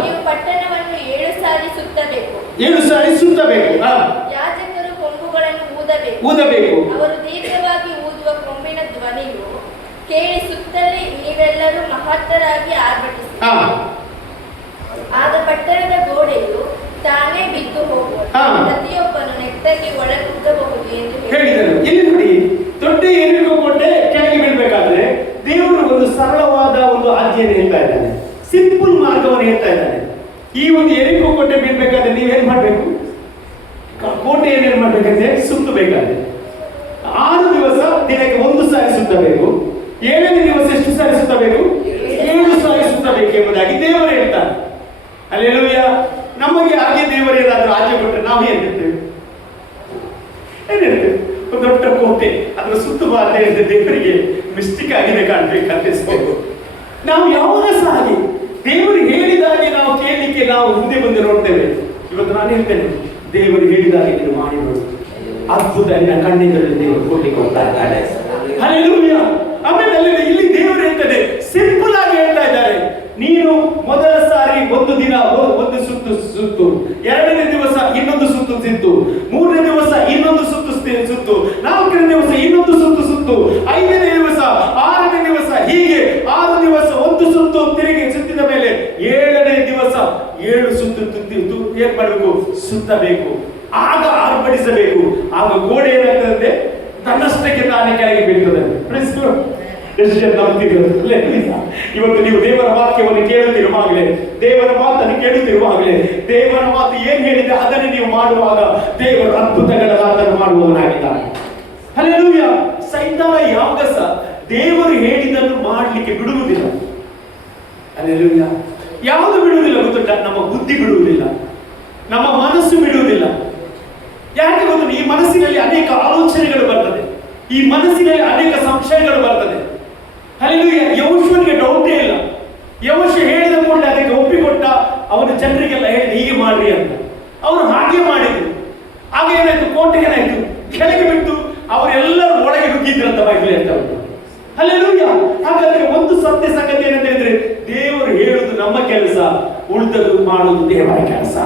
ನೀವು ಪಟ್ಟಣವನ್ನು 7 ಸಾರಿ ಸುತ್ತಬೇಕು. 7 ಸಾರಿ ಸುತ್ತಬೇಕು. ಯಾಜಕರು ಕೊಂಬುಗಳನ್ನು ಊದಬೇಕು. ಅವರು ದೀರ್ಘವಾಗಿ ಊದುವ ಕೊಂಬಿನ ಧ್ವನಿಯು ಕೇಳಿ ಸುತ್ತಲೇ ನೀವೆಲ್ಲರೂ ಮಹತ್ತರಾಗಿ ಆರ್ಭಟಿಸಿ. ಆಗ ಪಟ್ಟಣದ ಗೋಡೆಯು ತಾನೇ ಬಿದ್ದು ಹೋಗುವುದು, ಪ್ರತಿಯೊಬ್ಬನು ನೆಟ್ಟಗೆ ಒಳಗುತ್ತಬಹುದು ಎಂದು ಹೇಳಿದರು. ಇಲ್ಲಿ ನೋಡಿ, ದೊಡ್ಡ ಎರಿಕೋ ಕೋಟೆ ಕೆಳಗೆ ಬೀಳ್ಬೇಕಾದ್ರೆ ದೇವರು ಒಂದು ಸರಳವಾದ ಒಂದು ಆಜ್ಞೆಯನ್ನು ಹೇಳ್ತಾ ಇದ್ದಾನೆ, ಸಿಂಪಲ್ ಮಾರ್ಗವನ್ನು ಹೇಳ್ತಾ ಇದ್ದಾನೆ. ಈ ಒಂದು ಎರಿಕೋ ಕೋಟೆ ಬೀಳ್ಬೇಕಾದ್ರೆ ನೀವೇನ್ ಮಾಡ್ಬೇಕು? ಕೋಟೆಯನ್ನು ಏನ್ ಮಾಡ್ಬೇಕಂದ್ರೆ ಸುತ್ತಬೇಕಾದ್ರೆ 6 ದಿವಸ ದಿನಕ್ಕೆ 1 ಸಾರಿ ಸುತ್ತಬೇಕು. 7ನೇ ದಿವಸ ಎಷ್ಟು ಸಾರಿ ಸುತ್ತಬೇಕು? 7 ಸಾರಿ ಸುತ್ತಬೇಕು ಎಂಬುದಾಗಿ ದೇವರು ಹೇಳ್ತಾನೆ. ಹಲ್ಲೆಲೂಯಾ. ನಮಗೆ ಹಾಗೆ ದೇವರು ಏನಾದ್ರೂ ಆಜ್ಞೆ ಕೊಟ್ಟರೆ ನಾವು ಏನ್ ಹೇಳ್ತೇವೆ? ಒಂದು ದೊಡ್ಡ ಕೋಟೆ, ಅದರ ಸುತ್ತಬಾರದೆ ಹೇಳಿದ್ರೆ ದೇವರಿಗೆ ಮಿಸ್ಟೇಕ್ ಆಗಿದೆ ಕಾಣ್ಬೇಕು. ನಾವು ಯಾವಾಗ ಸಹ ಹಾಗೆ ದೇವರು ಹೇಳಿದಾಗೆ ನಾವು ಕೇಳಲಿಕ್ಕೆ ನಾವು ಮುಂದೆ ಬಂದು ನೋಡ್ತೇವೆ. ಇವತ್ತು ನಾನು ಹೇಳ್ತೇನೆ, ದೇವರು ಹೇಳಿದಾಗೆ ನೀವು ಮಾಡಿ ನೋಡಿ, ಅದ್ಭುತ ನಿನ್ನ ಕಣ್ಣಿನಲ್ಲಿ ದೇವರು ಕೊಡ್ಲಿಕ್ಕೆ ಹೋಗ್ತಾ ಇದ್ದಾರೆ. ಹಲ್ಲೆಲೂಯಾ. ಆಮೇಲೆ ಇಲ್ಲಿ ದೇವರು ಹೇಳ್ತಾರೆ, ಸಿಂಪಲ್ ಆಗಿ ಹೇಳ್ತಾ ಇದ್ದಾರೆ, ನೀನು ಮೊದಲ ಸಾರಿ ಒಂದು ದಿನ ಒಂದು ಸುತ್ತು, 2ನೇ ದಿವಸ ಇನ್ನೊಂದು ಸುತ್ತು, 3ನೇ ದಿವಸ ಇನ್ನೊಂದು ಸುತ್ತು, 4ನೇ ದಿವಸ ಇನ್ನೊಂದು ಸುತ್ತು, 5ನೇ ದಿವಸ, 6ನೇ ದಿವಸ, ಹೀಗೆ 6 ದಿವಸ ಒಂದು ಸುತ್ತು ತಿರುಗಿ ಸುತ್ತಿದ ಮೇಲೆ 7ನೇ ದಿವಸ 7 ಸುತ್ತು ಏನ್ ಮಾಡಬೇಕು? ಸುತ್ತಬೇಕು. ಆಗ ಆರ್ಭಟಿಸಬೇಕು. ಆಗ ಗೋಡೆ ಏನಾಗ್ತದೆ? ತನ್ನಷ್ಟಕ್ಕೆ ತಾನೇ ಕೆಳಗೆ ಬೀಳ್ತದೆ. ಎಷ್ಟು ಜನ ನಂಬ್ತಿರೋದಿಲ್ಲ? ಇವತ್ತು ನೀವು ದೇವರ ವಾಕ್ಯವನ್ನು ಕೇಳುತ್ತಿರುವಾಗಲೇ, ದೇವರ ಮಾತನ್ನು ಕೇಳುತ್ತಿರುವಾಗಲೇ, ದೇವರ ಮಾತು ಏನ್ ಹೇಳಿದೆ ಅದನ್ನು ನೀವು ಮಾಡುವಾಗ ದೇವರು ಅದ್ಭುತಗಳ ಮಾತನ್ನು ಮಾಡುವವನಾಗಿದ್ದಾನೆ. ಹಲ್ಲೆಲೂಯಾ. ಸೈತಾನ ಯಾವಾಗ ಸಹ ದೇವರು ಹೇಳಿದ್ದನ್ನು ಮಾಡಲಿಕ್ಕೆ ಬಿಡುವುದಿಲ್ಲ. ಹಲ್ಲೆಲೂಯಾ. ಯಾವುದು ಬಿಡುವುದಿಲ್ಲ ಗೊತ್ತುಂಟ? ನಮ್ಮ ಬುದ್ಧಿ ಬಿಡುವುದಿಲ್ಲ, ನಮ್ಮ ಮನಸ್ಸು ಬಿಡುವುದಿಲ್ಲ. ಯಾಕೆ ಗೊತ್ತು? ಈ ಮನಸ್ಸಿನಲ್ಲಿ ಅನೇಕ ಆಲೋಚನೆಗಳು ಬರ್ತದೆ, ಈ ಮನಸ್ಸಿನಲ್ಲಿ ಅನೇಕ ಸಂಶಯಗಳು ಬರ್ತದೆ. ಹಲ್ಲೆಲೂಯಾ. ಯೆಹೋಶುವನಿಗೆ ಡೌಟೇ ಇಲ್ಲ. ಯೆಹೋಶುವ ಹೇಳಿದ ಕೂಡಲೇ ಅದಕ್ಕೆ ಒಪ್ಪಿಕೊಟ್ಟ. ಅವನು ಜನರಿಗೆಲ್ಲ ಹೇಳಿದ ಹೀಗೆ ಮಾಡ್ರಿ ಅಂತ. ಅವರು ಹಾಗೆ ಮಾಡಿದ್ರು. ಆಗ ಏನಾಯ್ತು? ಕೋಟೆ ಏನಾಯ್ತು? ಕೆಳಗೆ ಬಿಟ್ಟು ಅವರೆಲ್ಲರೂ ಒಳಗೆ ನುಗ್ಗಿದ್ರಂತ ಬೈಬಲ್ ಹೇಳ್ತಾ ಉಂಟು. ಹಲ್ಲೆಲೂಯಾ. ಹಾಗಾದ್ರೆ ಒಂದು ಸತ್ಯ ಸಂಗತಿ ಏನಂತ ಹೇಳಿದ್ರೆ, ದೇವರು ಹೇಳುವುದು ನಮ್ಮ ಕೆಲಸ, ಉಳಿದದ್ದು ಮಾಡುವುದು ದೇವರ ಕೆಲಸ.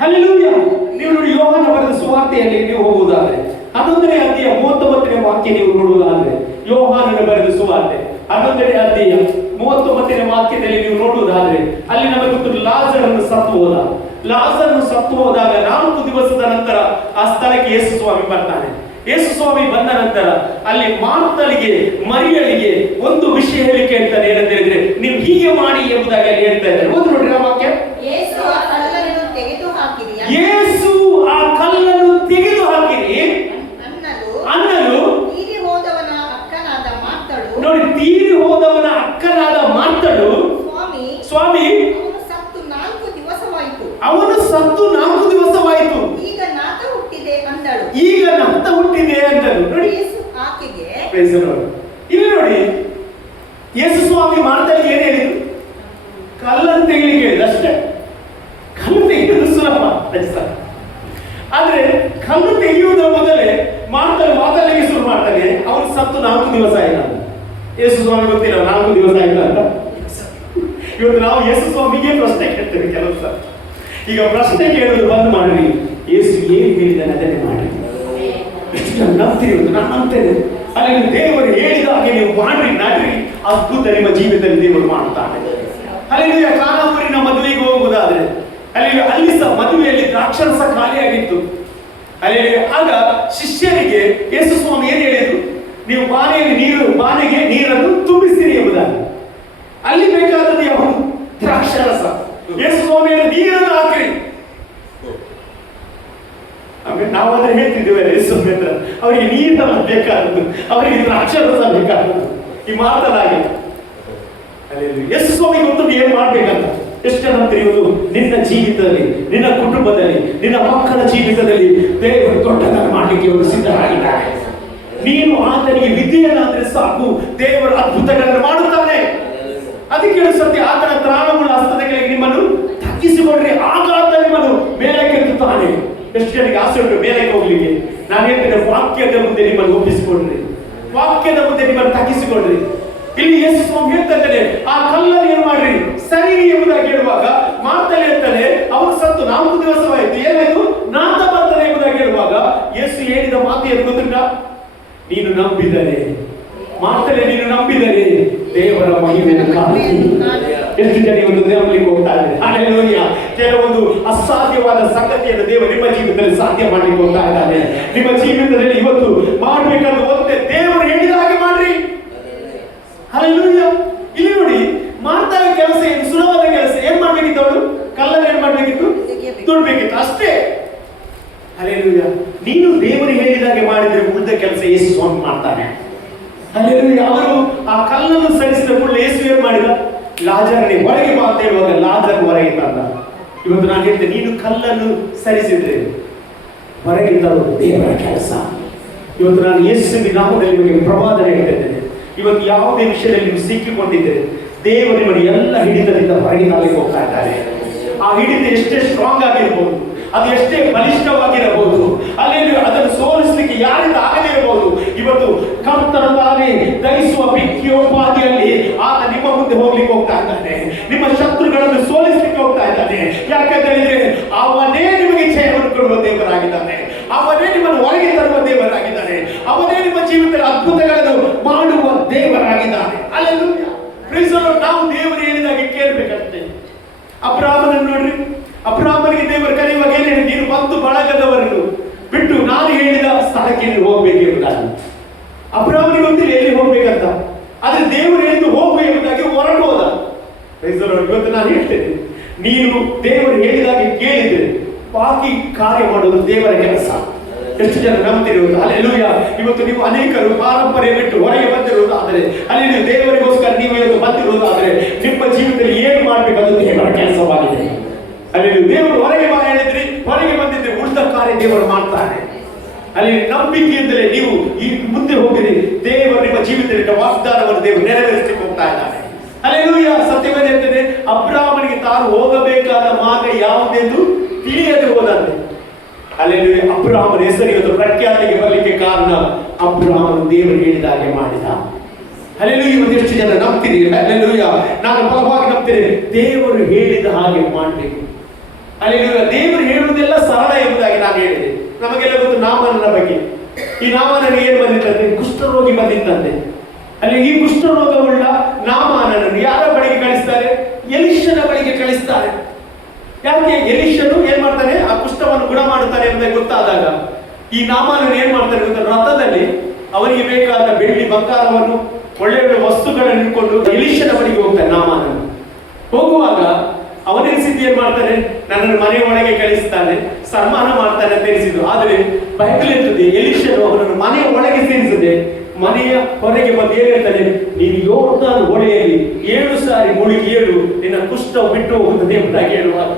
ಹಲ್ಲೆಲೂಯಾ. ನೀವು ನೋಡಿ, ಯೋಹಾನ ಬರೆದ ಸುವಾರ್ತೆಯಲ್ಲಿ ನೀವು ಹೋಗುವುದಾದ್ರೆ 11ನೇ ಅಧ್ಯಾಯ 39ನೇ ವಾಕ್ಯ ನೀವು ನೋಡುವುದಾದ್ರೆ, ಯೋಹಾನನ ಬರೆದ ಸುವಾರ್ತೆ 11ನೇ ಅಧ್ಯಾಯ 39ನೇ ವಾಕ್ಯದಲ್ಲಿ ನೀವು ನೋಡುವುದಾದ್ರೆ, ಅಲ್ಲಿ ನಮಗೆ ಗೊತ್ತು ಲಾಜರನ್ನು ಸತ್ತು ಹೋದಾಗ 4 ದಿವಸದ ನಂತರ ಆ ಸ್ಥಳಕ್ಕೆ ಯೇಸು ಸ್ವಾಮಿ ಬರ್ತಾನೆ. ಯೇಸು ಸ್ವಾಮಿ ಬಂದ ನಂತರ ಅಲ್ಲಿ ಮಾರ್ತಳಿಗೆ, ಮರಿಯಳಿಗೆ ಒಂದು ವಿಷಯ ಹೇಳಿಕೆ ಹೇಳ್ತಾನೆ. ಏನಂತ ಹೇಳಿದ್ರೆ, ನೀವು ಹೀಗೆ ಮಾಡಿ ಎಂಬುದಾಗಿ ಅಲ್ಲಿ ಹೇಳ್ತಾ ಇದ್ದಾರೆ. ಓದಿ ನೋಡ್ರಿ ಆ ವಾಕ್ಯ. ಯೇಸು ಆ ಕಲ್ಲನ್ನು ತೆಗೆದು ಹಾಕಿರಿ ಅನ್ನಲು ತೀರಿ ಹೋದವನ ಅಕ್ಕನಾದ ಮಾರ್ತಳು. ನೋಡಿ, ತೀರಿ ಹೋದವನ ಅಕ್ಕನಾದ ಮಾರ್ತಳು, ಸ್ವಾಮಿ ಅವನು ಸತ್ತು 4 ದಿವಸವಾಯಿತು. ಈಗ ನಾತ ಹುಟ್ಟಿದೆ ಅಂದಳು. ನೋಡಿ, ಯೇಸು ಆಕೆಗೆ ಇಲ್ಲಿ ನೋಡಿ, ಯೇಸು ಸ್ವಾಮಿ ಮಾರ್ತಳಿಗೆ ಏನ್ ಹೇಳಿದ್ರು? ಕಲ್ಲನ್ನು ತೆಗಿಲಿಕ್ಕೆ ಹೇಳಿದ ಅಷ್ಟೇ. ಕಲ್ಲು ತೆಗೆಯುವುದು ಸುಲಭ, ಆದ್ರೆ ಕಲ್ಲು ತೆಗೆಯುವುದರ ಮೊದಲೇ ಮಾತಾಡಲಿಕ್ಕೆ ಶುರು ಮಾಡ್ತಾನೆ. ಅವನು ಸತ್ತು 4 ದಿವಸ ಆಯ್ತು. ಯೇಸು ಸ್ವಾಮಿ ಗೊತ್ತಿಲ್ಲ 4 ದಿವಸ ಆಯ್ತು ಅಂತ. ಇವತ್ತು ನಾವು ಯೇಸು ಸ್ವಾಮಿಗೆ ಪ್ರಶ್ನೆ ಕೇಳ್ತೇವೆ ಕೆಲವು ಸಲ. ಈಗ ಪ್ರಶ್ನೆ ಕೇಳೋದು ಬಂದ್ ಮಾಡ್ರಿ, ಯೇಸು ಏನ್ ಹೇಳಿದಾನೆ ಅದನ್ನೇ ಮಾಡ್ರಿ. ನಾನು ನಂಬ್ತೇನೆ. ಅಲ್ಲಿ ದೇವರು ಹೇಳಿದ ಹಾಗೆ ನೀವು ಮಾಡ್ರಿ, ನಡ್ರಿ, ಅದ್ಭುತ ನಿಮ್ಮ ಜೀವಿತದಲ್ಲಿ ದೇವರು ಮಾಡ್ತಾನೆ. ಅಲ್ಲಿ ಕಾನಾಪುರಿನ ಮದುವೆಗೆ ಹೋಗುವುದಾದ್ರೆ ಅಲ್ಲಿ ಸಹ ಮದುವೆಯಲ್ಲಿ ದ್ರಾಕ್ಷರಸ ಖಾಲಿಯಾಗಿತ್ತು. ಅಲ್ಲಿ ಆಗ ಶಿಷ್ಯರಿಗೆ ಯೇಸು ಸ್ವಾಮಿ ಏನ್ ಹೇಳಿದ್ರು? ನೀವು ಬಾನೆಗೆ ನೀರನ್ನು ತುಂಬಿಸಿರಿ ಎಂಬುದಾಗಿ. ಅಲ್ಲಿ ಬೇಕಾದದ್ದು ಯಾವುದು? ದ್ರಾಕ್ಷರಸ. ಯೇಸು ಸ್ವಾಮಿ ನೀರನ್ನು ಹಾಕ್ರಿ. ಆಮೇಲೆ ನಾವಾದ್ರೆ ಹೇಳ್ತಿದ್ದೇವೆ ಯೇಸು ಹತ್ರ, ಅವರಿಗೆ ನೀರನ್ನು ಬೇಕಾದದ್ದು, ಅವರಿಗೆ ದ್ರಾಕ್ಷರಸ ಬೇಕಾದದ್ದು. ಈ ಮಾತನಾಗಿ ಯೇಸು ಸ್ವಾಮಿ ಗೊತ್ತು ಏನ್ ಮಾಡ್ಬೇಕಂತ. ಎಷ್ಟು ಜನ ತಿಳಿಯುವುದು ನಿನ್ನ ಜೀವಿತದಲ್ಲಿ, ನಿನ್ನ ಕುಟುಂಬದಲ್ಲಿ, ನಿನ್ನ ಮಕ್ಕಳ ಜೀವಿತದಲ್ಲಿ ದೇವರು ದೊಡ್ಡದನ್ನು ಮಾಡಲಿಕ್ಕೆ ಅವರು ಸಿದ್ಧರಾಗಿದ್ದಾರೆ. ನೀನು ಆತನಿಗೆ ವಿಧೇಯನಾದ್ರೆ ಸಾಕು, ದೇವರು ಅದ್ಭುತಗಳನ್ನು ಮಾಡುತ್ತಾನೆ. ಅದಕ್ಕೆ ಸತ್ಯ ಆತನ ತ್ರಾಣವುಳ್ಳ ಹಸ್ತದ ಕೆಳಗೆ ನಿಮ್ಮನ್ನು ತಗ್ಗಿಸಿಕೊಂಡ್ರೆ ಆಗ ಆತ ನಿಮ್ಮನ್ನು ಮೇಲಕ್ಕೆ ಎತ್ತುತ್ತಾನೆ. ಎಷ್ಟು ಜನಕ್ಕೆ ಆಸೆ ಉಂಟು ಮೇಲಕ್ಕೆ ಹೋಗ್ಲಿಕ್ಕೆ? ನಾನು ಹೇಳ್ತೇನೆ, ವಾಕ್ಯದ ಮುಂದೆ ನಿಮ್ಮನ್ನು ಒಪ್ಪಿಸಿಕೊಂಡ್ರಿ, ವಾಕ್ಯದ ಮುಂದೆ ನಿಮ್ಮನ್ನು ತಗ್ಗಿಸಿಕೊಂಡ್ರಿ. ಇಲ್ಲಿ ಯೇಸು ಸ್ವಾಮಿ ಹೇಳ್ತಾನೆ, ಆ ಕಲ್ಲನ್ನು ಏನ್ ಮಾಡ್ರಿ ಸರಿ ಎಂಬುದಾಗಿ ಹೇಳುವಾಗ ಮಾತಲ್ಲಿ ಹೇಳ್ತಾನೆ, ಅವನು ಸತ್ತು 4 ದಿವಸವಾಯಿತು, ಏನಾಯ್ತು ನಾತ ಬರ್ತದೆ ಎಂಬುದಾಗಿ ಹೇಳುವಾಗ ಯೇಸು ಹೇಳಿದ ಮಾತು ಏನು ಗೊತ್ತುಂಟಾ? ನೀನು ನಂಬಿದರೆ, ಮಾತಲ್ಲಿ ನೀನು ನಂಬಿದರೆ ದೇವರ ಮಹಿಮೆಯನ್ನು ಕಾಣುತ್ತೀರಿ. ಎಷ್ಟು ಜನ ಇವತ್ತು ನಂಬಲಿಕ್ಕೆ ಹೋಗ್ತಾ ಇದ್ದಾರೆ. ಹಲ್ಲೆಲೂಯಾ. ಕೆಲವೊಂದು ಅಸಾಧ್ಯವಾದ ಸಂಗತಿಯನ್ನು ದೇವರು ನಿಮ್ಮ ಜೀವಿತದಲ್ಲಿ ಸಾಧ್ಯ ಮಾಡಲಿಕ್ಕೆ ಹೋಗ್ತಾ ಇದ್ದಾನೆ. ನಿಮ್ಮ ಜೀವಿತದಲ್ಲಿ ಇವತ್ತು ಮಾಡ್ಬೇಕಂತ ಒಂದೇ ದೇವರು ಹೇಳಿದ ಹಾಗೆ ಮಾಡ್ರಿ. ಹಲ್ಲೆಲೂಯಾ. ಇಲ್ಲಿ ನೋಡಿ, ಮಾಡ್ತಾ ಇರೋ ಕೆಲಸ ಏನು ಸುಲಭವಾದ ಕೆಲಸ. ಏನ್ ಮಾಡ್ಬೇಕಿತ್ತು ಅವಳು? ಕಲ್ಲನ್ನು ಏನ್ ಮಾಡ್ಬೇಕಿತ್ತು? ತುಡ್ಬೇಕಿತ್ತು, ಅಷ್ಟೇ. ಹಲ್ಲೆಲೂಯಾ. ನೀನು ದೇವರು ಹೇಳಿದಾಗೆ ಮಾಡಿದ್ರೆ ಉಳಿದ ಕೆಲಸ ಯೇಸು ಸ್ವಾಮಿ ಮಾಡ್ತಾನೆ. ಹಲ್ಲೆಲೂಯಾ. ಅವರು ಆ ಕಲ್ಲನ್ನು ಸರಿಸಿದ ಕೂಡಲೇ ಯೇಸು ಏನ್ ಮಾಡಿದ? ಲಾಜರನೇ ಹೊರಗೆ ಬಾ ಅಂತ ಹೇಳುವಾಗ ಲಾಜರ್ ಹೊರಗೆ ತಂದ. ಇವತ್ತು ನಾನು ಹೇಳ್ತೇನೆ, ನೀನು ಕಲ್ಲನ್ನು ಸರಿಸಿದ್ರೆ ಹೊರಗೆ ತರುವುದು ದೇವರ ಕೆಲಸ. ಇವತ್ತು ನಾನು ಯೇಸುವಿನ ನಾಮದಲ್ಲಿ ನಿಮಗೆ ಪ್ರವಾದನೆ ಹೇಳ್ತಿದ್ದೇನೆ. ಇವತ್ತು ಯಾವುದೇ ವಿಷಯದಲ್ಲಿ ನೀವು ಸಿಕ್ಕಿಕೊಂಡಿದ್ದೀರಿ, ದೇವರು ನಿಮ್ಮನ್ನು ಎಲ್ಲ ಹಿಡಿತದಿಂದ ಹೊರಗೆ ತಾಳಿಗೆ ಹೋಗ್ತಾ ಇದ್ದಾರೆ. ಆ ಹಿಡಿತ ಎಷ್ಟೇ ಸ್ಟ್ರಾಂಗ್ ಆಗಿರ್ಬೋದು, ಅದು ಎಷ್ಟೇ ಬಲಿಷ್ಠವಾಗಿರಬಹುದು, ಅಲ್ಲಿ ಅದನ್ನು ಸೋಲಿಸಲಿಕ್ಕೆ ಯಾರಿಂದ ಆಗದೇ ಇರಬಹುದು. ಇವತ್ತು ಕರ್ತನಾಗಿ ದಯಿಸುವ ಬೆಂಕಿಯೋಪಾದಿಯಲ್ಲಿ ಆತ ನಿಮ್ಮ ಮುಂದೆ ಹೋಗ್ಲಿಕ್ಕೆ ಹೋಗ್ತಾ ಇದ್ದಾನೆ. ನಿಮ್ಮ ಶತ್ರುಗಳನ್ನು ಸೋಲಿಸಲಿಕ್ಕೆ ಹೋಗ್ತಾ ಇದ್ದಾನೆ. ಯಾಕಂತ ಹೇಳಿದ್ರೆ ಅವನೇ ನಿಮಗೆ ಜಯವನ್ನು ಕೊಡುವ ದೇವರಾಗಿದ್ದಾನೆ. ಅವನೇ ನಿಮ್ಮನ್ನು ಹೊರಗೆ ತರುವ ದೇವರಾಗಿದ್ದಾನೆ. ಅವನೇ ನಿಮ್ಮ ಜೀವಿತದ ಅದ್ಭುತಗಳನ್ನು ಮಾಡುವ ದೇವರಾಗಿದ್ದಾನೆ. ಹಲ್ಲೆಲೂಯಾ. Praise the Lord. ನಾವು ದೇವರು ಹೇಳಿದಾಗೆ ಕೇಳಬೇಕಷ್ಟೇ. ಅಬ್ರಹಾಮನನ್ನು ನೋಡ್ರಿ, ಅಬ್ರಹಾಮನಿಗೆ ದೇವರು ಕರೆಯುವಾಗ ಏನು ಹೇಳಿ? ನೀನು ಬಂದು ಬಳಗದವರನ್ನು ಬಿಟ್ಟು ನಾನು ಹೇಳಿದ ಸ್ಥಳಕ್ಕೆ ನೀನು ಹೋಗ್ಬೇಕು ಎಂಬುದಾಗಿ. ಅಬ್ರಹಾಮನಿಗೆ ಗೊತ್ತಿಲ್ಲ ಎಲ್ಲಿ ಹೋಗ್ಬೇಕಂತ, ಆದ್ರೆ ದೇವರು ಹೇಳಿದ್ದು ಹೋಗು ಎಂಬುದಾಗಿ ಹೊರಟು ಹೋದ. Praise the Lord. ಇವತ್ತು ನಾನು ಹೇಳ್ತೇನೆ, ನೀನು ದೇವರು ಹೇಳಿದಾಗೆ ಕೇಳಿದ್ರೆ ಬಾಕಿ ಕಾರ್ಯ ಮಾಡುವುದು ದೇವರ ಕೆಲಸ. ಎಷ್ಟು ಜನ ನಂಬ್ತಿರುವುದು? ಹಲ್ಲೆಲೂಯಾ. ಇವತ್ತು ನೀವು ಅನೇಕರು ಪಾರಂಪರ್ಯ ಬಿಟ್ಟು ಹೊರಗೆ ಬಂದಿರುವುದಾದರೆ, ಅಲ್ಲಿ ನೀವು ದೇವರಿಗೋಸ್ಕರ ನೀವು ಇವತ್ತು ಬಂದಿರುವುದಾದರೆ, ನಿಮ್ಮ ಜೀವಿತದಲ್ಲಿ ಏನು ಮಾಡಬೇಕು ಅದು ದೇವರ ಕೆಲಸವಾಗಿದೆ. ಅಲ್ಲಿ ನೀವು ದೇವರು ಹೊರಗೆ ಬಾ ಹೇಳಿದ್ರಿ, ಹೊರಗೆ ಬಂದಿದ್ರೆ ಉಳಿದ ಕಾರ್ಯ ದೇವರು ಮಾಡ್ತಾನೆ. ಅಲ್ಲಿ ನಂಬಿಕೆಯಿಂದಲೇ ನೀವು ಈ ಮುಂದೆ ಹೋಗಿರಿ. ದೇವರು ನಿಮ್ಮ ಜೀವಿತದಲ್ಲಿ ವಾಗ್ದಾನವನ್ನು ದೇವರು ನೆರವೇರಿಸಲಿಕ್ಕೆ ಹೋಗ್ತಾ ಇದ್ದಾನೆ. ಹಲ್ಲೆಲೂಯಾ. ಸತ್ಯವೇದ ಹೇಳ್ತೇನೆ, ಅಬ್ರಹಾಮನಿಗೆ ತಾನು ಹೋಗಬೇಕಾದ ಮಾರ್ಗ ಯಾವುದೆಂದು ತಿಳಿಯದೆ ಹೋದಂತೆ. ಹಲ್ಲೆಲೂಯಾ. ಅಬ್ರಹಾಮನ ಹೆಸರು ಇವತ್ತು ಪ್ರಖ್ಯಾತಿಗೆ ಬರಲಿಕ್ಕೆ ಕಾರಣ ಅಬ್ರಹಾಮನು ದೇವರು ಹೇಳಿದ ಹಾಗೆ ಮಾಡಿದ. ಹಲ್ಲೆಲೂಯಾ. ಇವತ್ತು ಎಷ್ಟು ಜನ ನಂಬ್ತೀರಿ? ಹಲ್ಲೆಲೂಯಾ. ನಾನು ಬಲವಾಗಿ ನಂಬ್ತೇನೆ, ದೇವರು ಹೇಳಿದ ಹಾಗೆ ಮಾಡಬೇಕು. ಹಲ್ಲೆಲೂಯಾ. ದೇವರು ಹೇಳುವುದೆಲ್ಲ ಸರಳ ಎಂಬುದಾಗಿ ನಾನು ಹೇಳಿದೆ. ನಮಗೆಲ್ಲ ಗೊತ್ತು ನಾಮನನ ಬಗ್ಗೆ. ಈ ನಾಮನನಿಗೆ ಏನು ಬಂದಿತ್ತಂತೆ? ಕುಷ್ಠರೋಗಿ ಬಂದಿತ್ತಂತೆ. ಅಲ್ಲಿ ಈ ಕುಷ್ಠರೋಗವುಳ್ಳ ನಾಮಾನನನ್ನು ಯಾರ ಬಳಿಗೆ ಕಳಿಸ್ತಾರೆ? ಎಲಿಷನ ಬಳಿಗೆ ಕಳಿಸ್ತಾರೆ. ಯಾಕೆ? ಎಲಿಷನು ಏನ್ ಮಾಡ್ತಾನೆ? ಆ ಕುಷ್ಠವನ್ನು ಗುಣ ಮಾಡುತ್ತಾನೆ ಎಂಬುದಾಗಿ ಗೊತ್ತಾದಾಗ ಈ ನಾಮಾನನು ಏನ್ ಮಾಡ್ತಾನೆ ಗೊತ್ತಾ? ರಥದಲ್ಲಿ ಅವನಿಗೆ ಬೇಕಾದ ಬೆಳ್ಳಿ ಬಂಗಾರವನ್ನು ಒಳ್ಳೆ ಒಳ್ಳೆ ವಸ್ತುಗಳನ್ನು ಇಟ್ಕೊಂಡು ಎಲಿಷನ ಬಳಿಗೆ ಹೋಗ್ತಾನೆ. ನಾಮಾನನು ಹೋಗುವಾಗ ಅವನೆನಿಸಿದ್ದು ಏನ್ ಮಾಡ್ತಾನೆ? ನನ್ನನ್ನು ಮನೆಯ ಒಳಗೆ ಕಳಿಸ್ತಾನೆ, ಸನ್ಮಾನ ಮಾಡ್ತಾನೆ ಅಂತ ಎನಿಸಿದ್ದು. ಆದರೆ ಬೈಬಲ್ ಇರ್ತದೆ, ಎಲಿಷನು ಅವನನ್ನು ಮನೆಯ ಒಳಗೆ ಸೇರಿಸದೆ ಮನೆಯ ಹೊರಗೆ ಬಂದು ಏನ್ ಹೇಳ್ತಾನೆ? ನೀನು ಯೋರ್ದಾನ್ ಹೊಳೆಯಲ್ಲಿ 7 ಸಾರಿ ಮುಳುಗಿ ಏಳು, ನಿನ್ನ ಕುಷ್ಠ ಬಿಟ್ಟು ಹೋಗುತ್ತದೆ ಎಂಬುದಾಗಿ ಹೇಳುವಾಗ